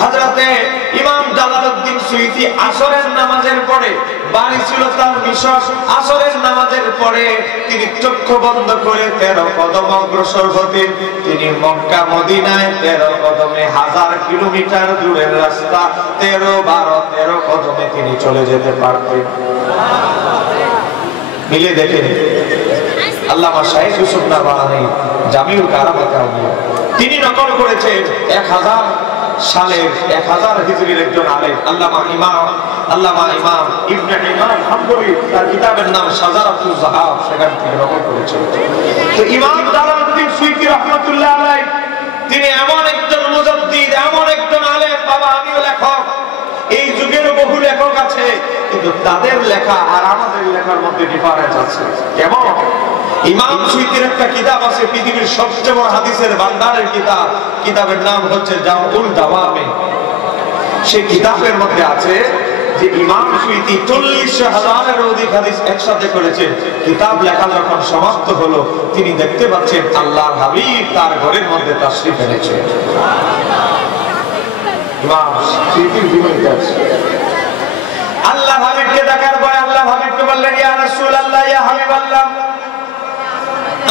হযরতে ইমাম জালালউদ্দিন সুয়ুতী আসরের নামাজের পরে, বাড়ি ছিল তার মিশর, আসরের নামাজের পরে তিনি চক্ষু বন্ধ করে 13 কদম অগ্রসর হতেন। তিনি মক্কা মদিনায় 13 কদমে 1000 কিলোমিটার দূরের রাস্তা 13 কদমে তিনি চলে যেতে পারতেন। মিলে দেখেন আল্লামা শাইখ ইউসুফ নাবাহানী জামিউল কারামাতে আউলিয়া, তিনি নকল করেছেন 1000 সালের 1000 হিজরির একজন আলেম আল্লামা ইমাম ইবনে ইমাম হাম্বলি, তার কিতাবের নাম শাজারাতুল যাহাব, সেখান থেকে নকল করেছেন। তো ইমাম জালালউদ্দিন সুয়ুতী রাহমাতুল্লাহ আলাইহি তিনি এমন একজন মুজাদ্দিদ, এমন একজন আলেম, বাবা আমিও লেখক, এই যুগের বহু লেখক আছে, কিন্তু তাদের লেখা আর আমাদের লেখার মধ্যে ডিফারেন্স আছে। কেমন? ইমাম সুয়ুতীর একটা কিতাব আছে, পৃথিবীর সবচেয়ে বড় হাদিসের ভান্ডারের কিতাব, কিতাবের নাম হচ্ছে জামউল জাওয়ামি। সেই কিতাবের মধ্যে আছে যে ইমাম সুয়ুতী 40,000-এর অধিক হাদিস একসাথে করেছেন। কিতাব লেখা যখন সমাপ্ত হলো, তিনি দেখতে পাচ্ছেন আল্লাহর হাবিব তার ঘরের মধ্যে তাশরীফ এনেছেন। ইমাম সুয়ুতীর জীবনীতে আছে। আল্লাহ হাবিবকে দেখার পরে আল্লাহ হাবিবকে বললেন, ইয়া রাসূলুল্লাহ, ইয়া হাবিবাল্লাহ,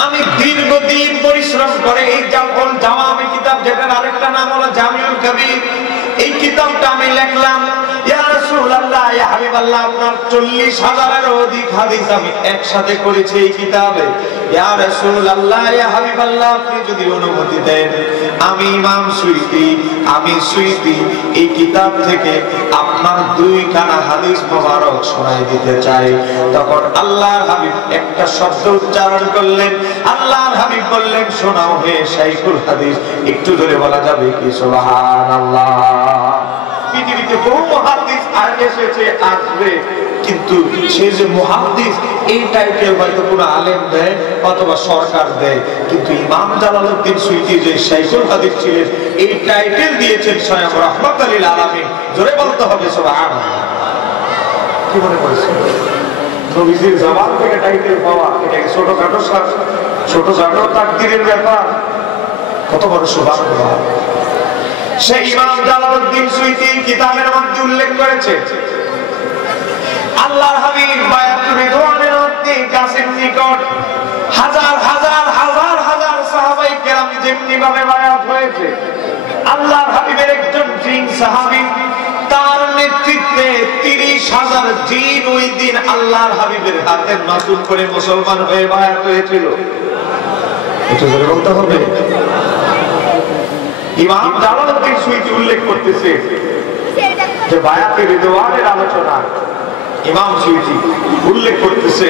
আমি দীর্ঘদিন পরিশ্রম করে এই জামউল জাওয়ামি কিতাব, যেটার আরেকটা নাম হলো জামিউল কবির, এই কিতাবটা আমি লিখলাম। ইয়া রাসূলুল্লাহ, ইয়া হাবিবাল্লাহ, আপনার 40,000-এর অধিক হাদিস আমি একসাথে করেছি এই কিতাবে। ইয়া রাসূলুল্লাহ, ইয়া হাবিবাল্লাহ, আপনি যদি অনুমতি দেন, আমি ইমাম সুয়ুতী এই কিতাব থেকে আপনার 2 খানা হাদিস মোবারক শোনাই দিতে চাই। তখন আল্লাহর হাবিব একটা শব্দ উচ্চারণ করলেন। আল্লাহর হাবিব বললেন, শোনাও হে শাইখুল হাদিস। একটু ধরে বলা যাবে কি সুবহানাল্লাহ? পৃথিবীতে বহু মুহাদ্দিস এসেছে, আসবে, কিন্তু সে যে মুহাদ্দিস এই টাইটেল হয়তো কোনো আলেম দেয় অথবা সরকার দেয়, কিন্তু ইমাম জালালউদ্দিন সুয়ুতী যে শাইখুল হাদিস ছিলেন, এই টাইটেল দিয়েছেন স্বয়ং রাহমাতুল লিল আলামিন। জোরে বলতে হবে সুবহানাল্লাহ। কি মনে করেছেন? নবীজির জবান থেকে টাইটেল পাওয়া এটা ছোটখাটো তাকদীরের ব্যাপার, কত বড় সুবহানাল্লাহ। সেই ইমাম জালালউদ্দিন সুয়ুতী কিতাবের মধ্যে উল্লেখ করেছে আল্লাহর হাবিব বায়াতুর রিদওয়ানের মধ্যে গাছের নিকট হাজার সাহাবায়ে কেরাম যেমনি ভাবে বায়াত হয়েছে, আল্লাহর হাবিবের একজন জিন সাহাবী, তার নেতৃত্বে 30,000 জিন ওই দিন আল্লাহর হাবিবের হাতে নতুন করে মুসলমান হয়ে বায়াত হয়েছিল। এটা জোরে বলতে হবে। ইমাম জালালউদ্দিন সুয়ুতী উল্লেখ করতেছে যে বায়াতে রিদওয়ানের আলোচনা, ইমাম সুয়ুতী উল্লেখ করতেছে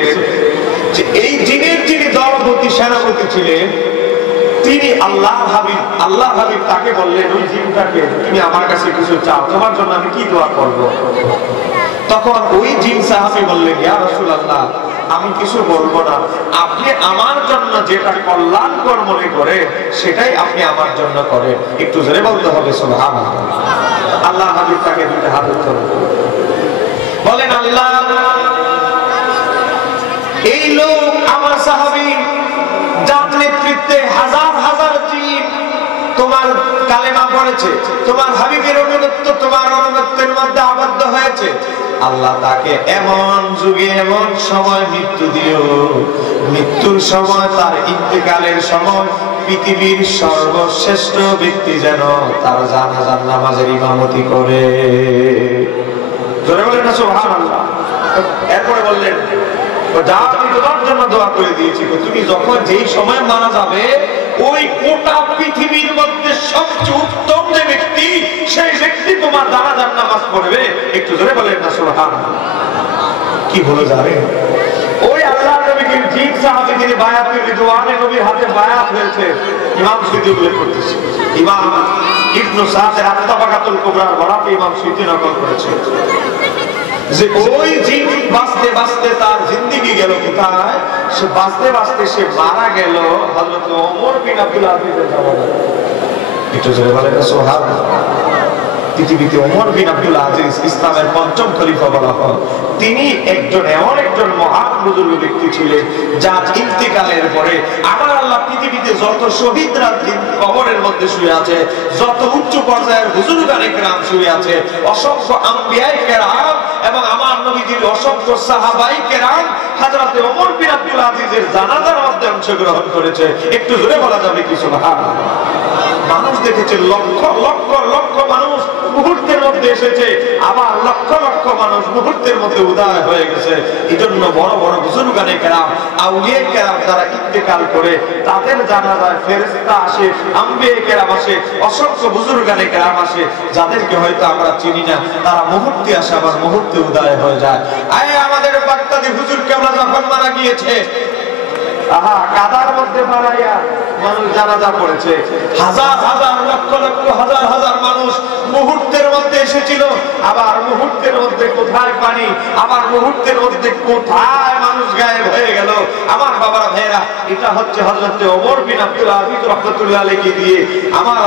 যে এই জিনের যিনি দলপতি সেনাপতি ছিলেন, তিনি আল্লাহর হাবিব তাকে বললেন, ওই জিনটাকে, তুমি আমার কাছে কিছু চাও, তোমার জন্য আমি কি দোয়া করব? তখন ওই জিন সাহাবী বললেন, ইয়া রাসূলুল্লাহ, আমি কিছু বলবো না, আপনি আমার জন্য যেটা কল্যাণকর মনে করে সেটাই আপনি আমার জন্য করেন। একটু জোরে বলতে হবে সুবহানাল্লাহ। আল্লাহ হাবিব তাকে 2 হাত ধরে বলেন, আল্লাহ, এই লোক আমার সাহাবী, যার নেতৃত্বে হাজার জিন তোমার কালেমা পড়েছে, তোমার হাবিবের অনুগত্য, তোমার অনুগত্যের মধ্যে আবদ্ধ হয়েছে, আল্লাহ তাকে এমন যুগে এমন সময় মৃত্যু দিও, মৃত্যুর সময়, তার ইন্তেকালের সময় পৃথিবীর সর্বশ্রেষ্ঠ ব্যক্তি যেন তার জানাজার নামাজের ইমামতি করে। জোরে বলেন না সুবহানাল্লাহ। এরপরে বললেন, যা আমি তোমার জন্য দোয়া করে দিয়েছি, তুমি যখন যেই সময় মারা যাবে, ওই গোটা পৃথিবীর মধ্যে সবচেয়ে উত্তম যে ব্যক্তি, সেই ব্যক্তি তোমার জানাজার নামাজ পড়বে। একটু জোরে বলেন না সুবহানাল্লাহ। কি বলে যাবে? ওই আল্লাহর নবীর জিন সাহাবী যিনি বায়াতুর রিদওয়ানে নবীর হাতে বায়াত হয়েছে, ইমাম সুয়ুতী উল্লেখ করতেছে। ইমাম ইবনে সাদের আত-তাবাকাতুল কুবরার বরাতে ইমাম সুয়ুতী নকল করেছে। যে ওই জিন বাঁচতে বাঁচতে তার জিন্দেগি গেল কোথায়? সে বাঁচতে বাঁচতে সে মারা গেল হযরত ওমর বিন আব্দুল আজিজের জামানায়। একটু জোরে বলেন সুবহানাল্লাহ। পৃথিবীতে ওমর বিন আব্দুল আজিজ ইসলামের পঞ্চম খলিফা বলা হয়। তিনি এমন একজন মহান বুজুর্গ ব্যক্তি ছিলেন যার ইন্তেকালের পরে আমার আল্লাহ পৃথিবীতে যত শহীদরা কবরের মধ্যে শুয়ে আছে, যত উচ্চ পর্যায়ের বুজুর্গানে কেরাম শুয়ে আছে, অসংখ্য আম্বিয়ায়ে কেরাম এবং আমার নবীজির অসংখ্য সাহাবায়ে কেরাম হযরতে ওমর বিন আব্দুল আজিজের জানাজার মধ্যে অংশগ্রহণ করেছে। একটু জোরে বলা যাবে কি সুবহানাল্লাহ। মানুষ দেখেছে লক্ষ লক্ষ লক্ষ মানুষ মুহূর্তের মধ্যে এসেছে, আবার লক্ষ লক্ষ মানুষ মুহূর্তের মধ্যে উদয় হয়ে গেছে। এই জন্য বড় বড় বুজুর্গানে কেরাম, আউলিয়া কেরাম যারা ইন্তেকাল করে তাদের জানাজায় ফেরেশতা আসে, আম্বিয়া কেরাম আসে, অসংখ্য বুজুর্গানে কেরাম আসে, যাদেরকে হয়তো আমরা চিনি না, তারা মুহূর্তে আসে আবার মুহূর্তে উদয় হয়ে যায়। আয় আমাদের বাগদাদি হুজুর কেবলা যখন মারা গিয়েছে, কাদার মধ্যে মারাইয়া মানুষ জানাজা পড়েছে, হাজার হাজার লক্ষ লক্ষ হাজার হাজার মানুষ মুহূর্তের মধ্যে এসেছিল, আবার মুহূর্তের মধ্যে কোথায় পানি, আবার মুহূর্তের মধ্যে কোথায় মানুষ গায়েব হয়ে গেল। আমার বাবারা ভাইয়েরা, এটা হচ্ছে হযরত ওমর বিন আব্দুল আজিজ রাহমাতুল্লাহ আলাইহি দিয়ে আমার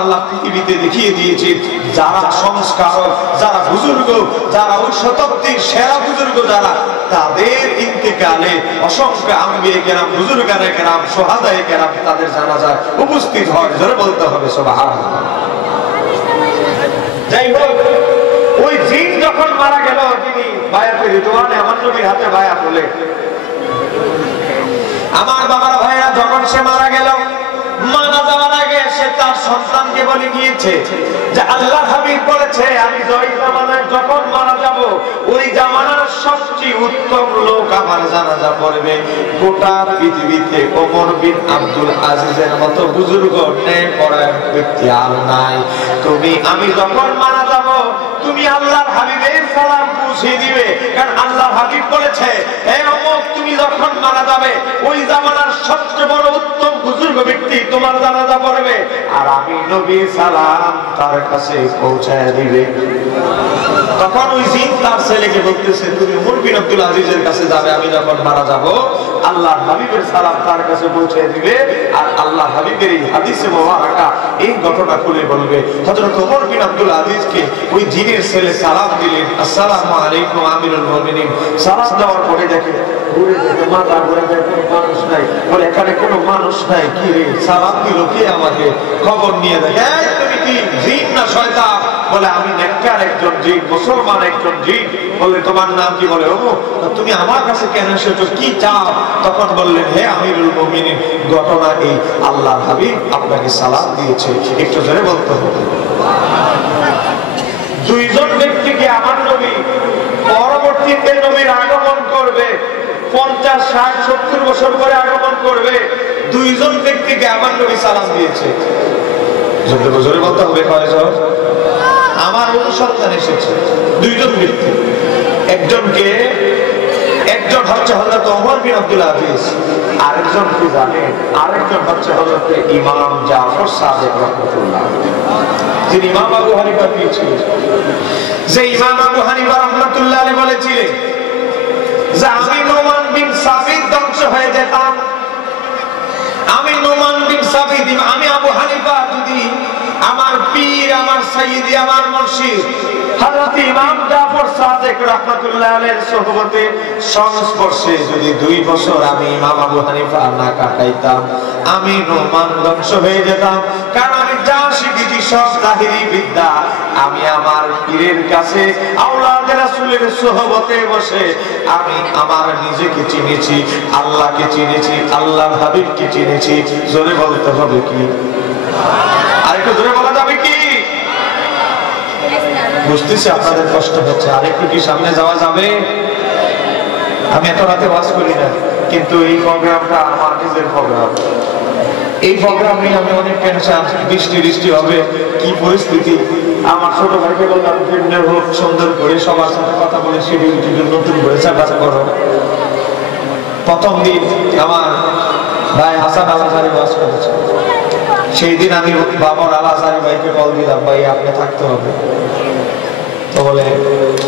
আল্লাহ পৃথিবীতে দেখিয়ে দিয়েছে যারা সংস্কারক, যারা বুজুর্গ, যারা ওই শতাব্দীর সেরা বুজুর্গ, যারা তাদের ইন্তেকালে অসংখ্য আম্বিয়া কেরাম, বুজুর্গানে কেরাম, শুহাদায়ে কেরাম তাদের জানাজায় উপস্থিত হয়। জোরে বলতে হবে সুবহানাল্লাহ। যাই হোক, ওই জিন যখন মারা গেল, তিনি বায়াতে রিদওয়ানে আমার নবীর হাতে বায়াত হলেন। আমার বাবার ভাইরা, যখন সে মারা গেল, মারা যাওয়ার আগে সে তার সন্তানকে বলে গিয়েছে যে আল্লাহ হাবিব বলেছে আমি ওই জামানায় যখন মারা যাব, ওই জামানার সবচেয়ে উত্তম লোক আমার জানাজা পড়বে। গোটা পৃথিবীতে ওমর বিন আব্দুল আজিজের মতো বুজুর্গ নেই, পরায়ণ ব্যক্তি আর নাই। আমি যখন মারা যাব, তুমি আল্লাহর হাবিবের সালাম পৌঁছে দিবে, কারণ আল্লাহর হাবিব বলেছে হে ওমর, তুমি যখন মারা যাবে, ওই জামানার সবচেয়ে বড় উত্তম বুজুর্গ ব্যক্তি তোমার জানাজা পড়বে, আর আমি নবীর সালাম তার কাছে পৌঁছায় দিবে। তখন ওই জিন তার ছেলেকে বলতেছে তুমি ওমর বিন আব্দুল আজিজের কাছে যাবে, আমি যখন মারা যাব আল্লাহর হাবিবের সালাম তার কাছে পৌঁছে দিবে। আর আল্লাহর হাবিবের এই হাদিসে মুবারাকা এই ঘটনা খুলে বলবে। হযরত ওমর বিন আব্দুল আজিজকে ওই জিনের ছেলে সালাম দিলেন, আসসালামু আলাইকুম আমিরুল মুমিনিন। সালাম দেওয়ার পরে দেখে ঘুরে দেখে মাথা ঘুরে দেখে মানুষ নাই, বলে এখানে কোনো মানুষ নাই, কি রে সালাম দিল কে আমাকে? খবর নিয়ে দেখে তুমি কি জিন না শয়তান? বলে আমি নেককার একজন জিন, মুসলমান একজন জিন। বলে তোমার নাম কি? বলে ওমর। তুমি আমার কাছে কেন এসেছো, কি চাও? তখন বললেন হে আমিরুল মুমিনিন, ঘটনা এই, আল্লাহর হাবিব আপনাকে সালাম দিয়েছে। একটু জোরে বলতে হবে। দুইজন ব্যক্তিকে আমার নবী পরবর্তীতে নবীর আগমন করবে, 50, 60, 70 বছর পরে আগমন করবে। দুইজন ব্যক্তিকে আমার নবী সালাম দিয়েছে। জোরে বলতে হবে কয়জন? আমার অনুসন্ধান এসেছে দুইজন ব্যক্তি। একজন হচ্ছে হযরত ওমর বিন আব্দুল আজিজ, আরেকজন কি জানেন? আরেকজন হচ্ছে হযরত ইমাম জাফর সাদিক রাহমাতুল্লাহ, যিনি ইমাম আবু হানিফা ছিলেন। যে ইমাম আবু হানিফা রাহমাতুল্লাহ আলাইহি বলেছিলেন যে আমি নোমান বিন সাবিত ধ্বংস হয়ে যেতাম, আমি নোমান বিন সাবিত, আমি আবু হানিফা যদি আমার পীর, আমার সাইয়্যিদ, আমার মুর্শিদ হযরত ইমাম জাফর সাদিক রাহমাতুল্লাহ আলাইহির সোহবতে সংস্পর্শে যদি 2 বছর আমি ইমাম আবু হানিফা না কাটাইতাম, আমি নোমান ধ্বংস হয়ে যেতাম। কারণ আমি যা শিখেছি সব জাহিরি বিদ্যা, আমি আমার পীরের কাছে আওলাদে রাসূলের সোহবতে বসে আমি আমার নিজেকে চিনেছি, আল্লাহকে চিনেছি, আল্লাহর হাবিবকে চিনেছি। জোরে বলতে হবে কি? আরেকটু জোরে বলা যাবে কি? বুঝতেছি আপনাদের কষ্ট হচ্ছে, আরেকটু কি সামনে যাওয়া যাবে? আমি এত রাতে ওয়াজ করি না, কিন্তু এই প্রোগ্রামটা আমার নিজের প্রোগ্রাম। এই প্রোগ্রাম নিয়ে আমি অনেক টেনশন, বৃষ্টি হবে, কি পরিস্থিতি। আমার ছোট ভাইকে বললাম হোক সুন্দর করে সবার সাথে কথা বলে শিডিউল নতুন করে চাকাচা করো। প্রথম দিন আমার ভাই হাসান আল আজহারি ওয়াজ করেছে। সেই দিন আমি বাবর আল আজহারি ভাইকে কল দিলাম, ভাই আপনি থাকতে হবে। তো বলে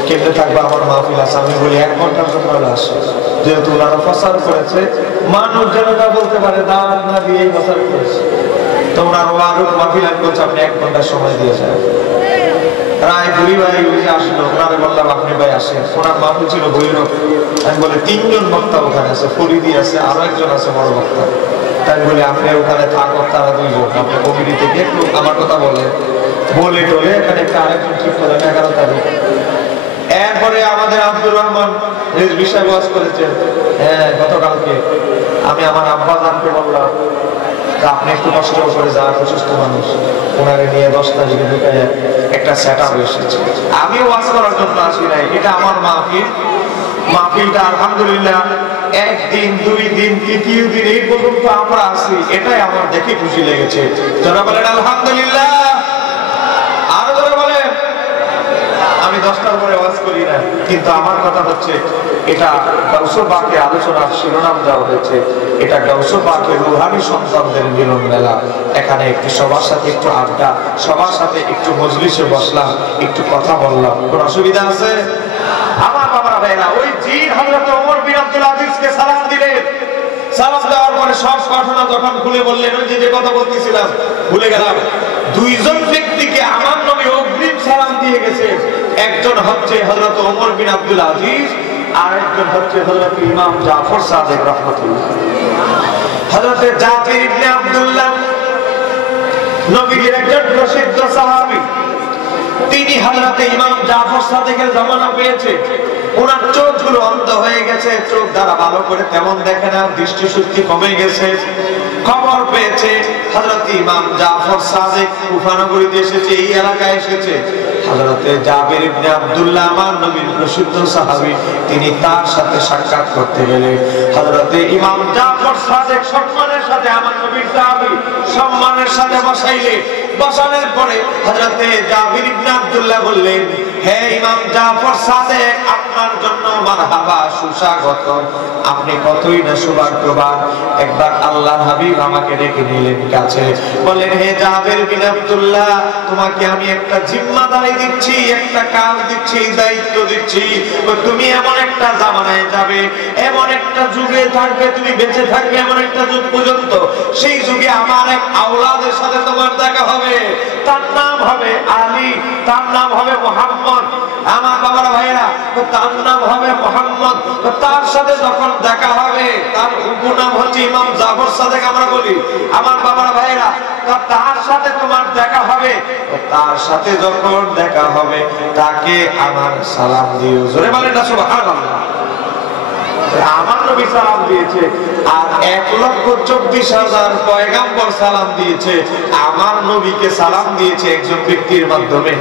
কেমনে থাকবে, আমার মাহফিল আছে। আমি বলি 1 ঘন্টার জন্য আসে, যেহেতু ওনারা প্রচার করেছে, মানুষ যেন তা বলতে পারে দাওয়াত না দিয়েই প্রচার করেছে। তো ওনার আরো মাহফিল আমি বলছি আপনি 1 ঘন্টা সময় দিয়ে যান। রায় দুই ভাই আসলো, ওনারে বললাম আপনি ভাই আসেন। ওনার মাহফিল ছিল ভৈরব। আমি বলে 3 জন বক্তা ওখানে আছে, ফরিদি আছে, আরো একজন আছে বড় বক্তা। তাই বলে আপনি ওখানে থাকুন, তারা 2 জন, আপনি কমিটি থেকে একটু আমার কথা বলে টোলে এখানে একটা আরেকজন ঠিক করেন 11 তারিখ। এরপরে আমাদের আব্দুর রহমান বিষয় ওয়াজ করেছেন। হ্যাঁ, গতকালকে আমি আমার আব্বা জানতে বললাম আপনি একটু কষ্ট করে যান, অসুস্থ মানুষ, ওনারে নিয়ে 10 তারিখে ঢুকায় একটা সেট আপ এসেছে। আমি ওয়াজ করার জন্য আসি নাই, এটা আমার মাহফিল। মাহফিলটা আলহামদুলিল্লাহ 1 দিন 2 দিন 3য় দিন এই পর্যন্ত আমরা আসি, এটাই আমার দেখে খুশি লেগেছে। যারা বলেন আলহামদুলিল্লাহ, আরো যারা বলেন। আমি 10টার পরে ওয়াজ করি না, কিন্তু আমার কথা হচ্ছে এটা গাউসুল পাকের আলোচনার শিরোনাম দেওয়া হয়েছে, এটা গাউসুল পাকের রুহানি সন্তানদের মিলন মেলা। এখানে একটু সবার সাথে একটু আড্ডা, সবার সাথে একটু মজলিসে বসলাম, একটু কথা বললাম, কোন অসুবিধা আছে? আমার বাবারা ভাইরা, ওই জিন হযরত ওমর বিন আব্দুল আজিজকে সালাম দিলেন। সালাম দেওয়ার পরে সব ঘটনা যখন খুলে বললেন, ওই যে কথা বলতেছিলাম ভুলে গেলাম, 2 জন ব্যক্তিকে আমার নবী অগ্রিম সালাম দিয়ে গেছে। একজন হচ্ছে হযরত ওমর বিন আব্দুল আজিজ, আর একজন হচ্ছে হযরত ইমাম জাফর সাদিক রাহমাতুল্লাহ। হযরত জাফর ইবনে আব্দুল্লাহ নবীর একজন প্রসিদ্ধ সাহাবী, তিনি হযরত ইমাম জাফর সাদিকের জামানা পেয়েছে। ওনার চোখগুলো অন্ধ হয়ে গেছে, চোখ দ্বারা ভালো করে তেমন দেখে না, দৃষ্টিশক্তি কমে গেছে। খবর পেয়েছে হযরত ইমাম জাফর সাদিক কুফা নগরীতে এসেছে, এই এলাকায় এসেছে। হযরতে জাবির ইবনে আব্দুল্লাহ আমার নবীর প্রসিদ্ধ সাহাবী, তিনি তার সাথে সাক্ষাৎ করতে গেলেন। হযরতে ইমাম জাফর সাদিক সম্মানের সাথে আমার নবীর সাহাবী সম্মানের সাথে বসাইলে, বসানোর পরে হযরতে জাবির ইবনে আব্দুল্লাহ বললেন, হে ইমাম জাফর সাদিক, আপনার জন্য মারহাবা, সুস্বাগত। আপনি কতই না সৌভাগ্যবান। একবার আল্লাহর হাবিব আমাকে ডেকে নিলেন কাছে, বললেন, হে জাবির বিন আব্দুল্লাহ, তোমাকে আমি একটা জিম্মাদারি দিচ্ছি, একটা কাজ দিচ্ছি, দায়িত্ব দিচ্ছি। তুমি এমন একটা জামানায় যাবে, এমন একটা যুগে থাকবে, তুমি বেঁচে থাকবে এমন একটা যুগ পর্যন্ত, সেই যুগে আমার এক আওলাদের সাথে তোমার দেখা হবে। তার নাম হবে আলী, তার নাম হবে মুহাম্মদ। আমার বাবারা ভাইরা, তার নাম হবে মুহাম্মদ। তার সাথে যখন দেখা হবে, তার উপনাম হচ্ছে ইমাম জাফর সাদিক আমরা বলি। আমার বাবারা ভাইরা, তার সাথে তোমার দেখা হবে, তার সাথে যখন দেখা হবে তাকে আমার সালাম দিও। জোরে বলেন না সুবহানাল্লাহ। আমার নবী সালাম দিয়েছে, আর 1,24,000 পয়গাম্বর সালাম দিয়েছে। আমার নবীকে সালাম দিয়েছে একজন ব্যক্তির মাধ্যমে,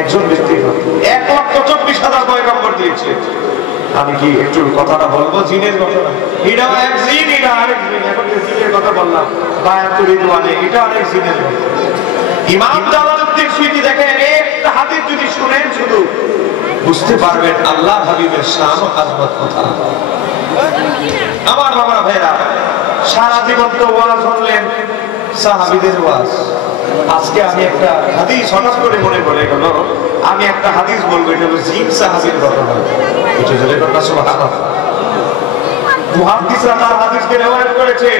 একজন ব্যক্তির মাধ্যমে 1,24,000 পয়গাম্বর দিয়েছে। আমি কি একটু কথাটা বলবো জিনের ঘটনা? এটা এক জিন, এটা আরেক জিন। এখন যে জিনের কথা বললাম বায়াতুল রিদওয়ানে, এটা আরেক জিনের ঘটনা। ইমাম জালালউদ্দিন সুয়ুতী দেখেন, একটা হাদিস যদি শুনেন শুধু বুঝতে পারবেন আল্লাহ হাবিবের শান ও আজমত কথা। আমার বাবারা ভাইরা, সারা জীবন তো ওয়াজ শুনলেন, সাহাবীদের ওয়াজ। আজকে আমি একটা হাদিস হঠাৎ করে মনে পড়ে গেল, আমি একটা হাদিস বলবো। এটা হলো জিন সাহাবীর ঘটনা। এটা জোরে কথা সুবহানাল্লাহ। মুহাদ্দিসরা তার হাদিসকে রিওয়ায়াত করেছে,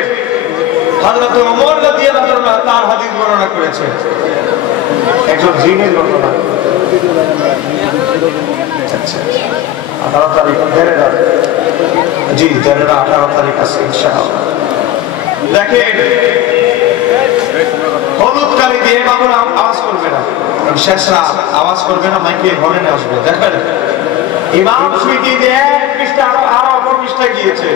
হযরত ওমর রাদিয়াল্লাহু আনহু তার হাদিস বর্ণনা করেছে। একজন জিনের ঘটনা। আচ্ছা, 18 তারিখ জি 18 তারিখ আছে ইনশাআল্লাহ। দেখেন, হলুদ কালি দিয়ে বাবুরা আওয়াজ করবে না, শেষরা আওয়াজ করবে না, মাইকে ঘরে নিয়ে আসবে। দেখেন, ইমাম সুয়ুতী এক পৃষ্ঠা আরো অপর পৃষ্ঠায় গিয়েছে,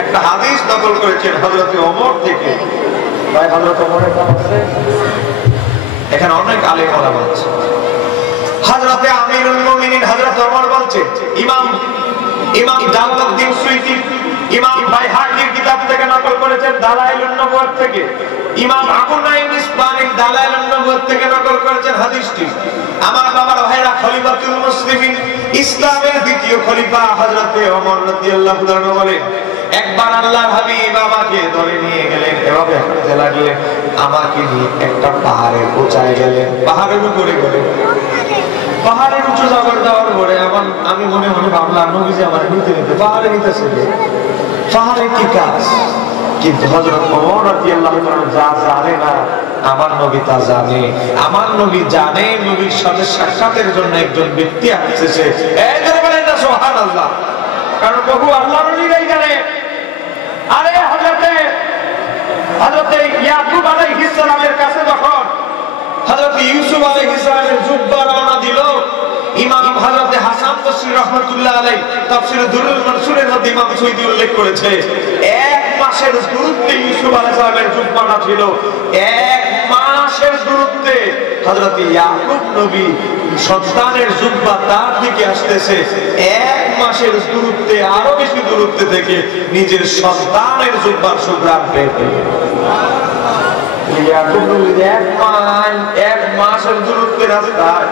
একটা হাদিস নকল করেছেন হযরত ওমর থেকে। ভাই হযরত ওমরের নাম আছে, এখানে অনেক আলেম ওলামা আছে। হযরতে আমিরুল মুমিনিন হযরত ওমর বলছে, ইমাম জালালউদ্দিন সুয়ুতী ইমাম বাইহাকির কিতাব থেকে নকল করেছেন, দালাইলুন নবুওয়াত থেকে। ইমাম আবু নাঈম ইসবানী দালাইলুন নবুওয়াত থেকে নকল করেছেন হাদিসটি। আমার বাবার ভাইরা, খলিফাতুল মুসলিমিন, ইসলামের দ্বিতীয় খলিফা হযরতে ওমর রাদিয়াল্লাহু আনহু বলেন, একবার আল্লাহর হাবিব আমাকে ধরে নিয়ে গেলেন, এভাবে হাঁটতে লাগলেন, আমাকে নিয়ে একটা পাহাড়ের উঁচায় গেলেন, পাহাড়ের উপরে গেলেন। পাহাড়ের উঁচু যাবার যাওয়ার পরে আমি মনে মনে ভাবলাম নবীজি আমার নিতে নিতে পাহাড়ে নিতেছে, পাহাড়ে কি কাজ? কিন্তু হযরত ওমর রাদিয়াল্লাহু তাআলা যা জানে না আমার নবী তা জানে। আমার নবী জানে নবীর সাথে সাক্ষাতের জন্য একজন ব্যক্তি আসছে। এই যে বলেন না সুবহানাল্লাহ, কারণ বহু আল্লাহর ওলিরাই জানে। আরে হযরতে ইয়াকুব আলাইহিস সালামের কাছে যখন হযরত ইউসুফ আলাইহিস সালামের জুব্বা রওনা দিল, ইমাম হযরত হাসান বসরি রাহমাতুল্লাহ আলাইহি তাফসীর দুরুল মানসুরের মধ্যে ইমাম সুয়ুতী উল্লেখ করেছে, এক মাসের দূরত্বে ইউসুফ আলাইহিস সালামের জুব্বাটা ছিল। এক মাসের দূরত্বে হযরত ইয়াকুব নবী সন্তানের জুব্বা তার দিকে আসতেছে। এক মাসের দূরত্বে, আরো বেশি দূরত্বে থেকে নিজের সন্তানের জুব্বার সুঘ্রাণ পেতে ইয়াকুব নবী এক মাসের দূরত্বের রাস্তায়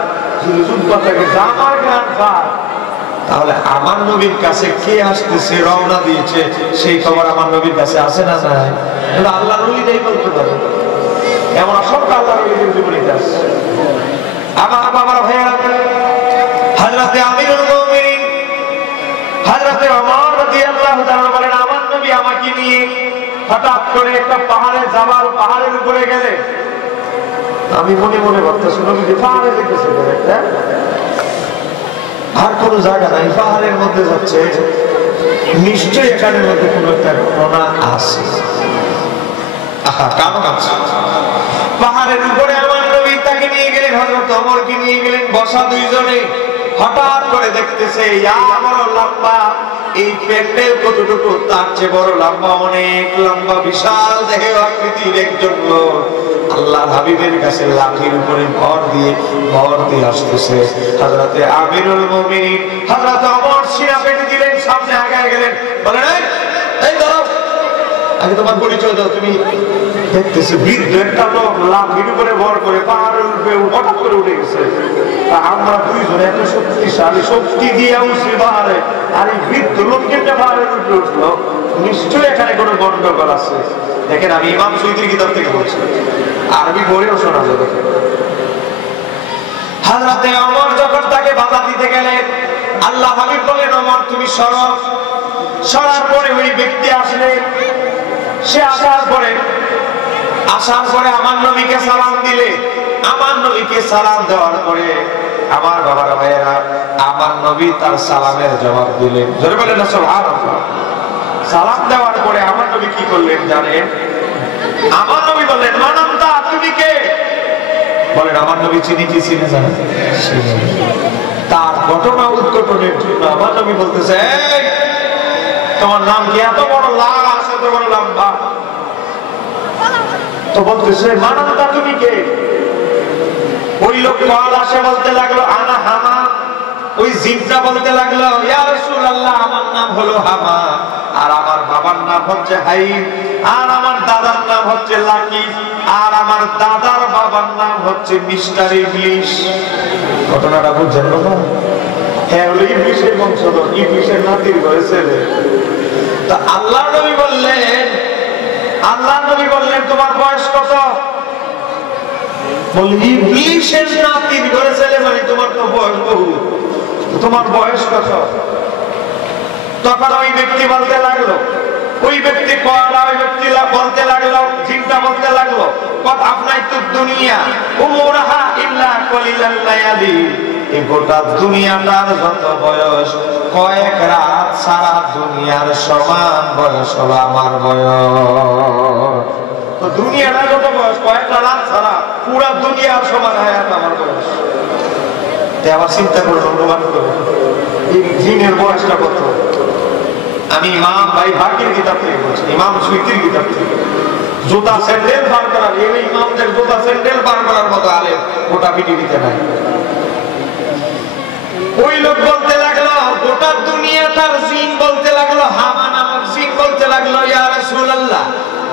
তাহলে আমার নবীর কাছে কে আসতেছে, রওনা দিয়েছে, সেই খবর আমার নবীর কাছে আছে না নাই? আল্লাহর ওলিরাই বলতে পারে। এমন অসংখ্য আল্লাহর ওলিদের জীবনীতে আছে। আমার বাবার ভাইয়েরা, হযরতে আমিরুল মুমিনিন হযরতে ওমর রাদিয়াল্লাহু তাআলা বলেন, আমার নবী আমাকে নিয়ে হঠাৎ করে একটা পাহাড়ে যাবার, পাহাড়ের উপরে গেলে আমি মনে মনে ভাবতেছি নবী পাহাড়ে যেতেছে, আর কোন জায়গা নাই, পাহাড়ের মধ্যে যাচ্ছে, নিশ্চয়ই এখানের মধ্যে কোন একটা ঘটনা আছে। কারণ আছে। পাহাড়ের উপরে আমার নবী তাকে নিয়ে গেলেন, হযরত ওমরকে নিয়ে গেলেন, বসা দুইজনে। হঠাৎ করে দেখতেছে বড় লম্বা এই প্যান্ডেল কতটুকু, তার চেয়ে বড় লম্বা, অনেক লম্বা, বিশাল দেহে আকৃতির একজন লোক আল্লাহর হাবিবের কাছে লাঠির উপরে ভর দিয়ে আসতেছে। হযরতে আমিরুল মুমিনিন হযরত ওমর সিনা পেতে দিলেন, সামনে আগায় গেলেন, বলেন এই দাঁড়াও, আগে তোমার পরিচয় দাও। তুমি দেখতেছে বৃদ্ধ একটা লোক লাঠির উপরে ভর করে পাহাড়ের উপরে হঠাৎ করে উঠে গেছে। আমরা দুইজনে এত শক্তিশালী, শক্তি দিয়ে উঠছি পাহাড়ে, আর এই বৃদ্ধ লোক কেটে পাহাড়ের উপরে উঠলো, নিশ্চয়ই এখানে কোনো গন্ডগোল আছে। দেখেন, আমি ইমাম সুয়ুতীর কিতাব থেকে বলছি, আরবি পড়েও শোনা যাবে। হযরতে ওমর যখন তাকে বাধা দিতে গেলেন, আল্লাহ হাবিব বলেন, ওমর তুমি সরো। সরার পরে ওই ব্যক্তি আসলেন। সে আসার পরে আমার নবীকে সালাম দিলে, আমার নবীকে সালাম দেওয়ার পরে আমার বাবার ভাইয়েরা, আমার নবী তার সালামের জবাব দিলেন। জোরে বলেন না সুবহানাল্লাহ। সালাম দেওয়ার পরে আমার নবী কি করলেন জানেন? আমার নবী বললেন, মানামতা, তুমি কে? বলেন, আমার নবী চিনি কি চিনে জানেন? তার ঘটনা উদ্ঘাটনের জন্য আমার নবী বলতেছে, তোমার নাম কি? এত বড় লাশ, এত বড় লম্বা। তো বলতেছে, মানামতা, তুমি কে? ওই লোক আসে বলতে লাগলো, আনা হামা। ওই জিবটা বলতে লাগলো, ইয়া রাসূলুল্লাহ, আমার নাম হলো হামা, আর আমার বাবার নাম হচ্ছে হাইম, আর আমার দাদার নাম হচ্ছে লাকিব, আর আমার দাদার বাবার নাম হচ্ছে মিস্টার ইবলিশ। ঘটনাটা বুঝছেন না? হ্যাঁ, ওই ইবলিশের বংশধর, ইবলিশের নাতির ঘরে ছেলে। তা আল্লাহর নবী বললেন, তোমার বয়স কত? বলি, ইবলিশের নাতির ঘরে ছেলে, মানে তোমার তো বয়স বহু, তোমার বয়স কত? তখন ওই ব্যক্তি বলতে লাগলো, ওই ব্যক্তি বলতে লাগলো, চিন্তা বলতে লাগলো, আপনার তো দুনিয়া উমরাহা ইল্লা কলিলাল লায়ালি, এই গোটা দুনিয়াটার যত বয়স, কয়েক রাত সারা দুনিয়ার সমান বয়স হলো আমার বয়স। তো দুনিয়াটার যত বয়স, কয়েকটা রাত ছাড়া পুরা দুনিয়ার সমান হায়াত আমার বয়স। আবার চিন্তা করে অনুমান করে এই জিনের বয়সটা কত। আমি ইমাম ভাই ভাগের কিতাব থেকে বলছি, ইমাম সুয়ুতীর কিতাব থেকে। জুতা স্যান্ডেল বার করার, এই ইমামদের জুতা স্যান্ডেল বার করার মতো আলেম গোটা পৃথিবীতে নাই। ওই লোক বলতে লাগলো, গোটা দুনিয়াটার জিন বলতে লাগলো, হামা নামক জিন বলতে লাগলো, ইয়া রাসূলুল্লাহ,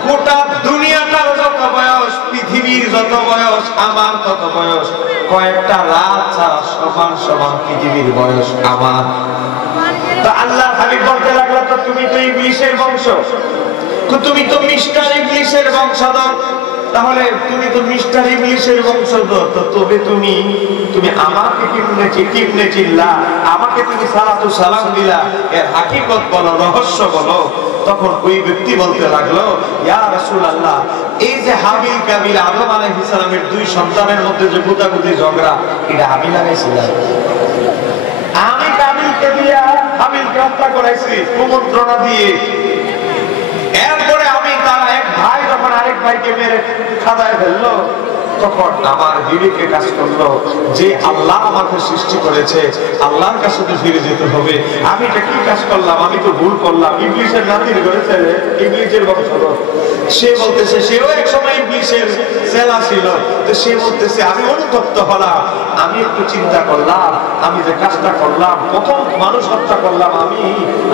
গোটা দুনিয়াটার যত বয়স, পৃথিবীর যত বয়স, আমার তত বয়স, কয়েকটা রাত ছাড়া সমান সমান পৃথিবীর বয়স আমার। তো আল্লাহর হাবিব বলতে লাগলো, তো তুমি তো ইবলিশের বংশ, তো তুমি তো মিস্টার ইবলিশের বংশধর, তাহলে তুমি তো মিস্টার ইংলিশের বংশধর, তো তবে তুমি আমাকে কিমনে চিনলা, আমাকে তুমি সালাতু সালাম দিলা, এর হাকিকত বলো, রহস্য বলো। তখন ওই ব্যক্তি বলতে লাগলো, ইয়া রাসূলুল্লাহ, এই যে হাবিল কাবিল আদম আলাইহিস সালামের দুই সন্তানের মধ্যে যে গুতাগুতি ঝগড়া, এটা আমি লাগাইছিলাম। আমি কাবিলকে দিয়া হাবিলকে হত্যা করাইছি কুমন্ত্রণা দিয়ে। এরপরে আমি তার এক ভাই যখন আরেক ভাইকে মেরে খাদায় ফেললো, তখন আমার বিবেকে কাজ করলো যে আল্লাহ আমাকে সৃষ্টি করেছে, আল্লাহর কাছে তো ফিরে যেতে হবে। আমি এটা কি কাজ করলাম, আমি তো ভুল করলাম। ইবলিসের নাতির করেছে, ইবলিসের বংশধর। সে বলতেছে সেও এক সময় ইবলিসের সেলা ছিল, তো সে বলতেছে আমি অনুতপ্ত হলাম, আমি একটু চিন্তা করলাম, আমি যে কাজটা করলাম, প্রথম মানুষ হত্যা করলাম আমি,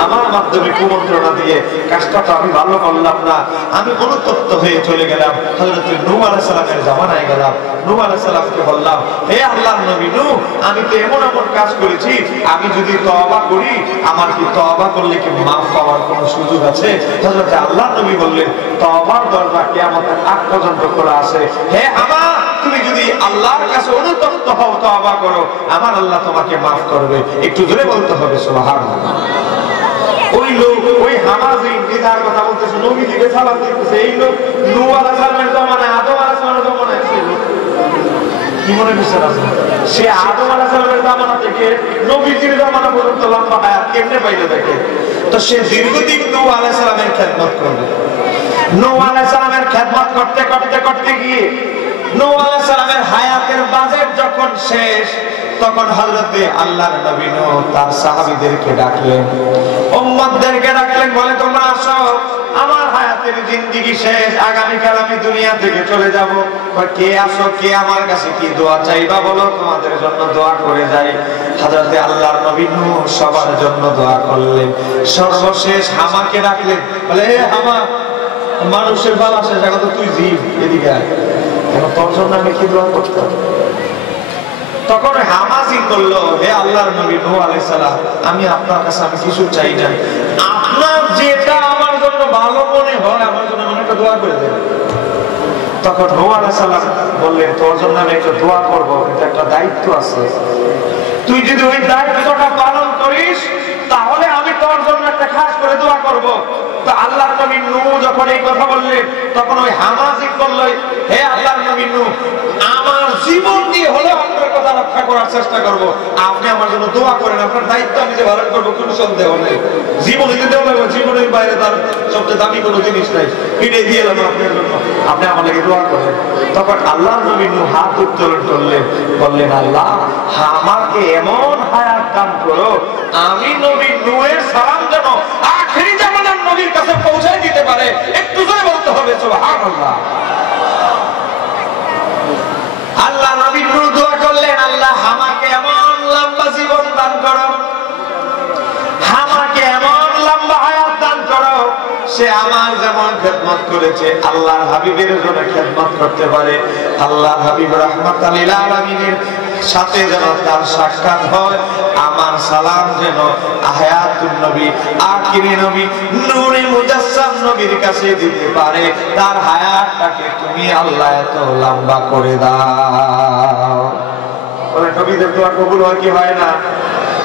আমার মাধ্যমে কুমন্ত্রণা দিয়ে, কাজটা তো আমি ভালো করলাম না। আমি অনুতপ্ত হয়ে চলে গেলাম হযরত নূহ আলাইহিস সালামের জামানায় গেলাম। নূহ আলাইহিস সালামকে বললাম, হে আল্লাহর নবী নূহ, আমি তো এমন কাজ করেছি, আমি যদি তওবা করি, আমার কি তওবা করলে কি মাফ পাওয়ার কোনো সুযোগ আছে? হযরত আল্লাহর নবী বললেন, তওবার দরজা কিয়ামতের আগ পর্যন্ত খোলা আছে। হে হামা, তুমি যদি আল্লাহর কাছে অনুতপ্ত হও, তওবা করো, আমার আল্লাহ তোমাকে মাফ করবে। একটু জোরে বলতে হবে সুবহানাল্লাহ। ওই লোক, ওই হামাজি যার কথা বলতেছে, নবীজিকে সালাম দিতেছে, এই লোক নূহ আলাইহিস সালামের জামানায়, আদম আলাইহিস সালামের জামানায় ছিল। কি মনে করছেন আপনি? সে আদম আলাইহিস সালামের জামানা থেকে নবীজির জামানা পর্যন্ত লম্বা হায়াত কেমনে পাইলো দেখে? তো সে দীর্ঘদিন নূহ আলাইহিস সালামের খেদমত করবে। নূহ আলাইহিস সালামের খেদমত করতে করতে করতে গিয়ে নূহ আলাইহিস সালামের হায়াতের বাজেট যখন শেষ, তখন হযরতে আল্লাহর নবী নূহ তার সাহাবীদেরকে ডাকলেন, উম্মতদেরকে ডাকলেন, বলে তোমরা আসো, আমার হায়াতের জিন্দেগি শেষ, আগামীকাল আমি দুনিয়া থেকে চলে যাব। কে আসো, কে আমার কাছে কি দোয়া চাইবা বলো, তোমাদের জন্য দোয়া করে যাই। হযরতে আল্লাহর নবী নূহ সবার জন্য দোয়া করলেন। সর্বশেষ হামাকে ডাকলেন, বলে হে হামা, মানুষের বালা শেষ, এখন তো তুই জীব, এদিকে আয়, এখন তোর জন্য আমি কি দোয়া করতাম? তখন হামাজি করলো, হে আল্লাহর নবী নূহ আলাইহিস সালাম, আমি আপনার কাছে আমি কিছু চাই না, আপনার যেটা আমার জন্য ভালো মনে হয়, আমার জন্য একটা দোয়া করে দেন। তখন নূহ আলাইহিস সালাম বললেন, তোর জন্য আমি একটা দোয়া করব, কিন্তু একটা দায়িত্ব আছে, তুই যদি ওই দায়িত্বটা পালন করিস, তাহলে আমি তোর জন্য একটা খাস করে দোয়া করব। তো আল্লাহর নবী নূহ যখন এই কথা বললেন, তখন ওই হামাজি করলো, হে আল্লাহর নবী নূহ, আমার জীবন দিয়ে হলে আপনার কথা রক্ষা করার চেষ্টা করব, আপনি আমার জন্য দোয়া করেন, আপনার দায়িত্ব আমি যে পালন করবো, কোনো সন্দেহ নেই। জীবন দিতে হবে, জীবনের বাইরে তার সবচেয়ে দামি কোনো জিনিস নাই, এটাই দিয়ে এলাম আপনার জন্য, আপনি আমার লাগে দোয়া করেন। তখন আল্লাহর নবী নূহ হাত উত্তোলন করলেন, বললেন, আল্লাহ আমাকে এমন হায়াত দান করো, আমি নবী নূহের সালাম যেন আখিরি জামানার নবীর কাছে পৌঁছায় দিতে পারে। একটু জোরে বলতে হবে সুবহানাল্লাহ। আল্লাহ নবী নূহ দোয়া করলেন, আল্লাহ আমাকে এমন লম্বা জীবন দান করো, আমাকে এমন লম্বা হায়াত দান করো, সে আমার যেমন খেদমত করেছে আল্লাহর হাবিবের জন্য খেদমত করতে পারে। আল্লাহর হাবিব রাহমাতাল লিল আলামিনের সাথে যেন তার সাক্ষাৎ হয়, আমার সালাম যেন হায়াতুন নবী, আখিরি নবী, নূরে মুজাসসাম নবীর কাছে দিতে পারে। তার হায়াতটাকে তুমি আল্লাহ এত লম্বা করে দাও। বলে নবীদের দোয়া কবুল হয় কি হয় না?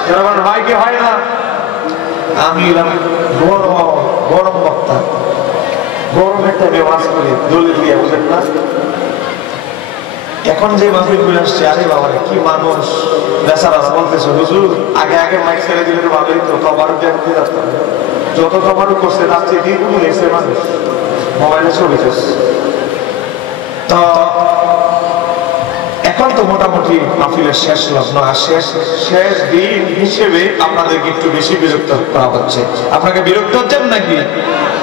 যেমন হয় কি হয় না? আমি বড় বড় বক্তা, বড় একটা ওয়াজ করি, দলিল দিয়ে, বুঝেন না? এখন যে মাহফিল করে আসছে, আরে বাবা কি মানুষ, বেচারা বলতেছে, হুজুর আগে আগে মাইক ছেড়ে দিলে তো ভালোই তো, তবারক দেখতে যাচ্তাম, যত তবারক করছে তার চেয়ে দ্বিগুণ হয়েছে মানুষ, মোবাইলে ছবি চলছে। তো এখন তো মোটামুটি মাহফিলের শেষ লগ্ন, আর শেষ দিন হিসেবে আপনাদেরকে একটু বেশি বিরক্ত করা হচ্ছে। আপনাকে বিরক্ত হচ্ছেন নাকি?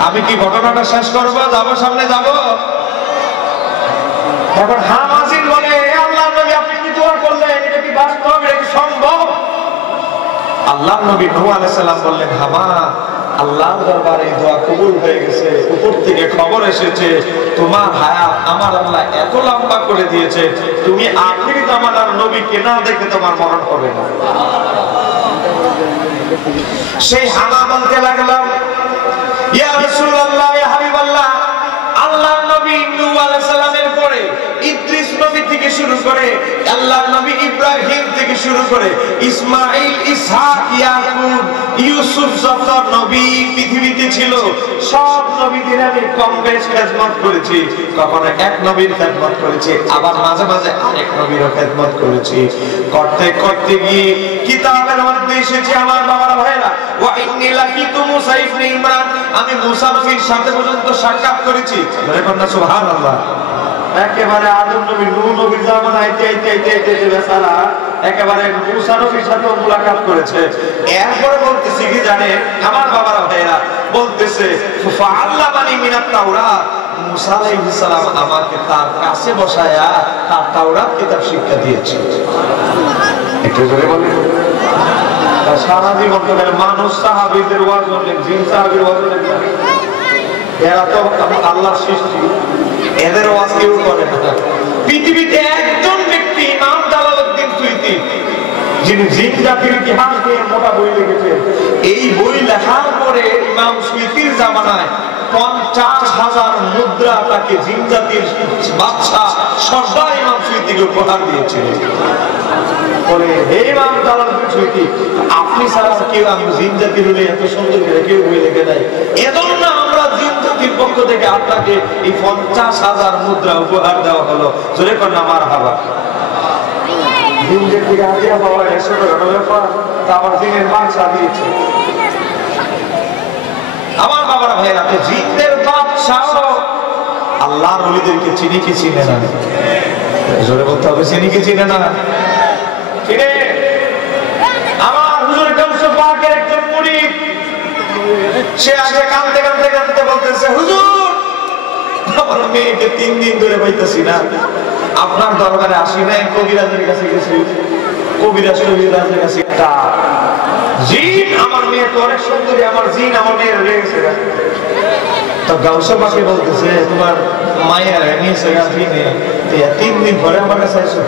আমি কি ঘটনাটা শেষ করবো, যাবো, সামনে যাবো? এখন হামাজিন বলে, আল্লাহর নবী আপনি কি দোয়া করলেন, এটা কি বাস্তব, এটা কি সম্ভব? আল্লাহর নবী নূহ আলাইহিস সালাম বললেন, হামা, আল্লাহর দরবারে দোয়া কবুল হয়ে গেছে, উপর থেকে খবর এসেছে তোমার হায়াত আমার আল্লাহ এত লম্বা করে দিয়েছে, তুমি আখিরি জামানার নবীকে না দেখে তোমার মরণ হবে না। সেই হামা বলতে লাগলাম, ইয়া রাসূলুল্লাহ, ইয়া হাবিবাল্লাহ, আল্লাহর নবী নূহ আলাইহিস সালামের নবী থেকে শুরু করে আল্লাহর নবী ইব্রাহিম থেকে শুরু করে ইসমাঈল, ইসহাক, ইয়াকুব, ইউসুফ, যত নবী পৃথিবীতে ছিল সব নবীদের আমি কম বেশ খেদমত করেছি। কখনো এক নবীর খেদমত করেছি, আবার মাঝে মাঝে আরেক নবীরও খেদমত করেছি। করতে করতে গিয়ে কিতাবের মধ্যে এসেছে আমার বাবার ভাইরা, ওয়া ইন্নী লাকিতু মুসা ইবনে ইমরান, আমি মুসা নবীর সাথে পর্যন্ত সাক্ষাৎ করেছি। বলে কন্যা সুবহানাল্লাহ। একেবারে আদম নবী, নূহ নবীর জামানায় আইতে বেচারা একেবারে মুসা নবীর সাথে মুলাকাত করেছে। এরপরে বলতেছি কি জানেন আমার বাবারা ভাইরা, বলতেছে ফাআল্লামানি মিনাত তাওরাত, মুসা আলাইহিস সালাম আমাকে তার কাছে বসায়া তার তাওরাত কিতাব শিক্ষা দিয়েছে। একটু জোরে বলেন। সারা জীবন তো মানুষ সাহাবীদের ওয়াজ বলেন, জিন সাহাবীর ওয়াজ বলেন, এরা তো আল্লাহর সৃষ্টি, এদের ওয়াজ কেউ করে না। পৃথিবীতে একজন ব্যক্তি ইমাম জালালউদ্দিন সুয়ুতী, যিনি জিন জাতির ইতিহাস নিয়ে মোটা বই লিখেছেন। এই বই লেখার পরে ইমাম সুয়ুতীর জামানায় 50,000 মুদ্রা তাকে জিন জাতির বাদশা সর্দার ইমাম সুয়ুতীকে উপহার দিয়েছিলেন। বলে হে ইমাম জালালউদ্দিন সুয়ুতী, আপনি ছাড়া কেউ আমি জিন জাতির হলে এত সুন্দর করে কেউ বই লিখে দেয়, এজন্য আমরা জিন জাতির পক্ষ থেকে আপনাকে এই 50,000 মুদ্রা উপহার দেওয়া হলো। জোরে কন্যা মারহাবা। জিন জাতির হাতিয়া পাওয়া 100 টাকা ব্যাপার, তা আমার জিনের বাদশা দিয়েছে। আমার বাবার ভাইরা, তো জিনদের বাদশা আল্লাহর ওলিদেরকে চিনি কি চিনে না? জোরে বলতে হবে, চিনি কি চিনে না? চিনে। আমার হুজুর গাউস পাকের একজন মুরিদ, সে আগে কাঁদতে কাঁদতে কাঁদতে বলতেছে, হুজুর আমার মেয়েকে 3 দিন ধরে পাইতেছি না, আপনার দরবারে আসি নাই, কবিরাজের কাছে গেছি, কবিরাজের কাছে একটা জিন, আমার মেয়ে তো অনেক সুন্দরী, আমার জিন আমার মেয়ের হয়ে গেছে। তো গাউস পাকে বলতেছে, তোমার মায়ের নিয়েছে জিনে, 3 দিন পরে আমার কাছে আসছে,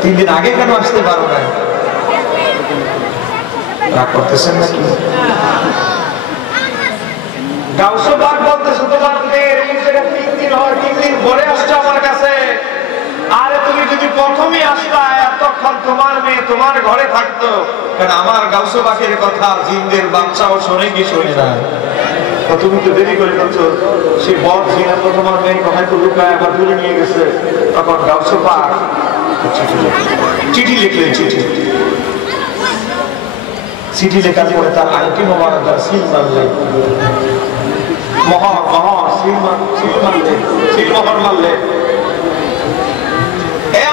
3 দিন আগে কেন আসতে পারো না? রাগ করতেছেন নাকি? গাউস পাক বলতেছে, তোমার মেয়ের এই জায়গায় 3 দিন হয়, 3 দিন পরে আসছে আমার কাছে। আরে তুমি যদি প্রথমেই আসতা তখন তোমার মেয়ে তোমার ঘরে থাকতো। কারণ আমার গাউস পাকের কথা জিনদের বাচ্চাও শোনে কি শোনে না? তুমি তো দেরি করে যাচ্ছ, সেই বড় জিন তোমার মেয়ে কোথায় তো লুকায় আবার তুলে নিয়ে গেছে। তখন গাউস পাক চিঠি লিখলেন। চিঠি লেখার পরে তার আংটি মোবারক তার সিল মারলেন, সিল মারলেন।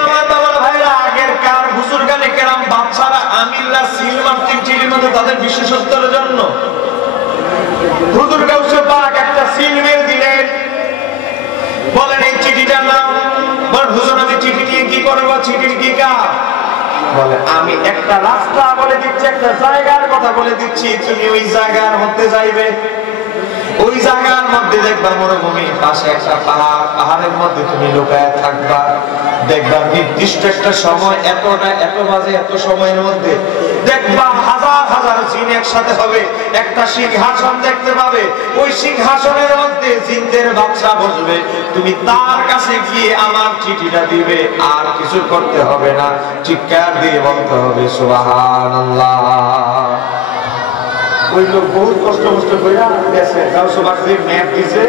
আমার বাবার ভাইরা, আগেরকার বুজুর্গানে কেরাম বাচ্চারা আমিররা সিল মারতেন চিঠির মধ্যে তাদের বিশেষত্বের জন্য। হুজুর গাউস পাক একটা সিল মেরে দিলেন, বলেন এই চিঠিটা নাও। বলেন হুজুর আমি চিঠি নিয়ে কি করবো? চিঠির কি কাজ? বলে আমি একটা রাস্তা বলে দিচ্ছি, একটা জায়গার কথা বলে দিচ্ছি, তুমি ওই জায়গার মধ্যে যাইবে। ওই জায়গার মধ্যে দেখবা মরুভূমির পাশে একটা পাহাড়, পাহাড়ের মধ্যে তুমি লুকায় থাকবা। দেখবা নির্দিষ্ট একটা সময়, এতটা এত বাজে এত সময়ের মধ্যে দেখবা হাজার হাজার জিন একসাথে হবে, একটা সিংহাসন দেখতে পাবে। ওই সিংহাসনের মধ্যে জিনদের বাদশা বসবে। তুমি তার কাছে গিয়ে আমার চিঠিটা দিবে, আর কিছু করতে হবে না, চিৎকার দিয়ে বলতে হবে সুবহানাল্লাহ। ওই লোক বহুত কষ্ট করে গেছে, গাউস পাক যে ম্যাপ দিছে,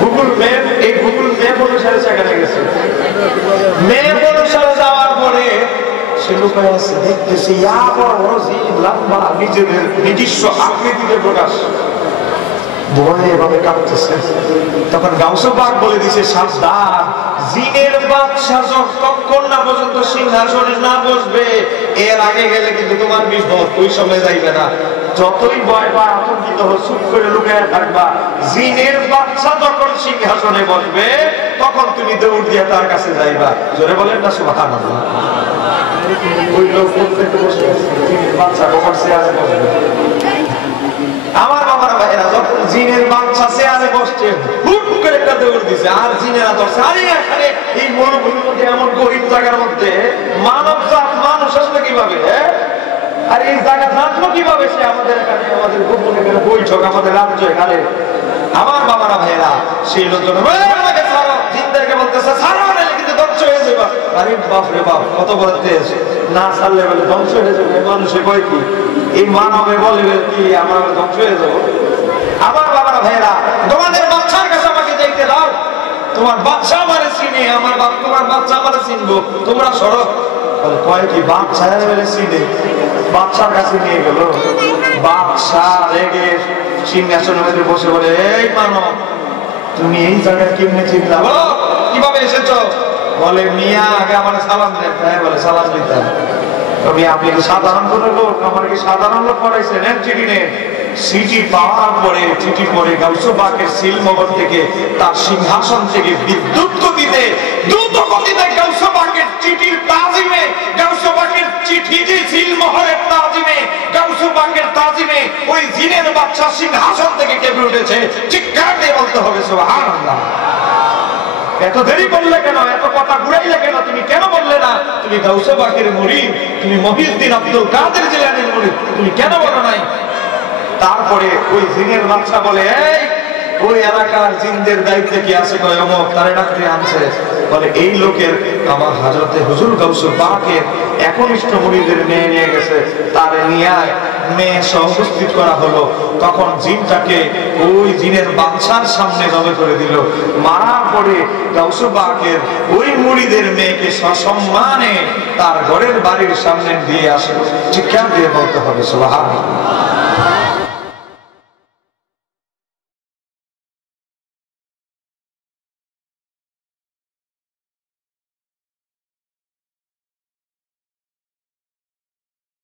গুগল ম্যাপ, এই গুগল ম্যাপ অনুসারে সেখানে গেছে। ম্যাপ অনুসারে যাওয়ার পরে সে লুকায় আছে, দেখতেছে লম্বা নিজেদের নিজস্ব আকৃতিতে প্রকাশ, ভয়ে এভাবে কাঁপতেছে। তখন গাউস পাক বলে দিছে, সাবধান, জিনের বাদশা যতক্ষণ না পর্যন্ত সিংহাসনে না বসবে এর আগে গেলে কিন্তু তোমার বিপদ, ওই সময় যাইবে না। যতই ভয় বা আতঙ্কিত হোক চুপ করে লুকিয়ে থাকবা। জিনের বাদশা যখন সিংহাসনে বসবে তখন তুমি দৌড় দিয়ে তার কাছে যাইবা। জোরে বলেন না সুবহানাল্লাহ। ওই লোক প্রত্যেকটা বসে আছে, জিনের বাদশা কখন চেয়ারে বসবে। আমার বাবার ভাইরা, যখন জিনের বাদশা চেয়ারে বসছে হুট করে একটা দৌড় দিছে, আর জিনেরা ধরছে। আরে এখানে এই মরুভূমির মধ্যে এমন গহীন জায়গার মধ্যে মানব জাত মানুষ আসলে কিভাবে? আর এই জায়গা থাকলো কিভাবে? সে আমাদের এখানে আমাদের গোপনে বৈঠক, আমাদের রাজ্য এখানে। আমার বাবারা ভাইরা, সেই লোকজন জিনদেরকে বলতেছে, বলতেছে ছাড়ো না কিন্তু ধ্বংস হয়ে যাবে। আরে বাপ রে বাপ, কত বড় তেজ, না ছাড়লে বলে ধ্বংস হয়ে যাবে। মানুষে কয় কি এই মানবে বলে কি আমার ধ্বংস হয়ে যাবো? আমার বাবারা ভাইরা, তোমাদের বাচ্চার কাছে আমাকে যাইতে দাও, তোমার বাচ্চা আমারে চিনে, আমার বাপ তোমার বাচ্চা আমারে চিনবো, তোমরা সরো। বলে কয় কি বাচ্চা বলে চিনে, বাচ্চার কাছে নিয়ে গেল। বাচ্চা রেগে সিংহাসনের মধ্যে বসে বলে এই মানব, তুমি এই জায়গায় কেমনে চিনলা? বলো কিভাবে এসেছো? বলে মিয়া আগে আমার সালাম দেন। হ্যাঁ বলে সালাম দিতাম। তবে আপনি কি সাধারণ কোনো লোক? আমার কি সাধারণ লোক পড়াইছেন? চিঠি নেন। চিঠি পাওয়ার পরে চিঠি পড়ে গাউস পাকের সিলমোহর থেকে, তার সিংহাসন থেকে বিদ্যুৎ গতিতে দ্রুত গতিতে গাউস পাকের চিঠির তাজিমে, গাউস পাকের চিঠি যে সিলমোহরের তাজিমে, গাউস পাকের তাজিমে ওই জিনের বাদশা সিংহাসন থেকে কেঁপে উঠেছে। চিৎকার দিয়ে বলতে হবে সুবহানাল্লাহ। এত দেরি করলে কেন? এত কথা ঘুরাইলে কেন? তুমি কেন বললে না তুমি গাউস পাকের মুরিদ, তুমি মহিউদ্দিন আব্দুল কাদের জিলানীর মুরিদ? তুমি কেন বলো নাই? তারপরে ওই জিনের বাদশা বলে এই ওই এলাকার জিনদের দায়িত্বে কি আছে? কয় অমুক, তারে ডাকতে আনছে। বলে এই লোকের আমার হযরতে হুজুর গাউসুল পাকের একনিষ্ঠ মুরিদের মেয়ে নিয়ে গেছে, তারে নিয়ে মেয়ে সহ উপস্থিত করা হলো। তখন জিনটাকে ওই জিনের বাদশার সামনে জবে করে দিল। মারার পরে গাউসুল পাকের ওই মুরিদের মেয়েকে সসম্মানে তার ঘরের বাড়ির সামনে দিয়ে আসে। চিৎকার দিয়ে বলতে হবে সুবহানাল্লাহ।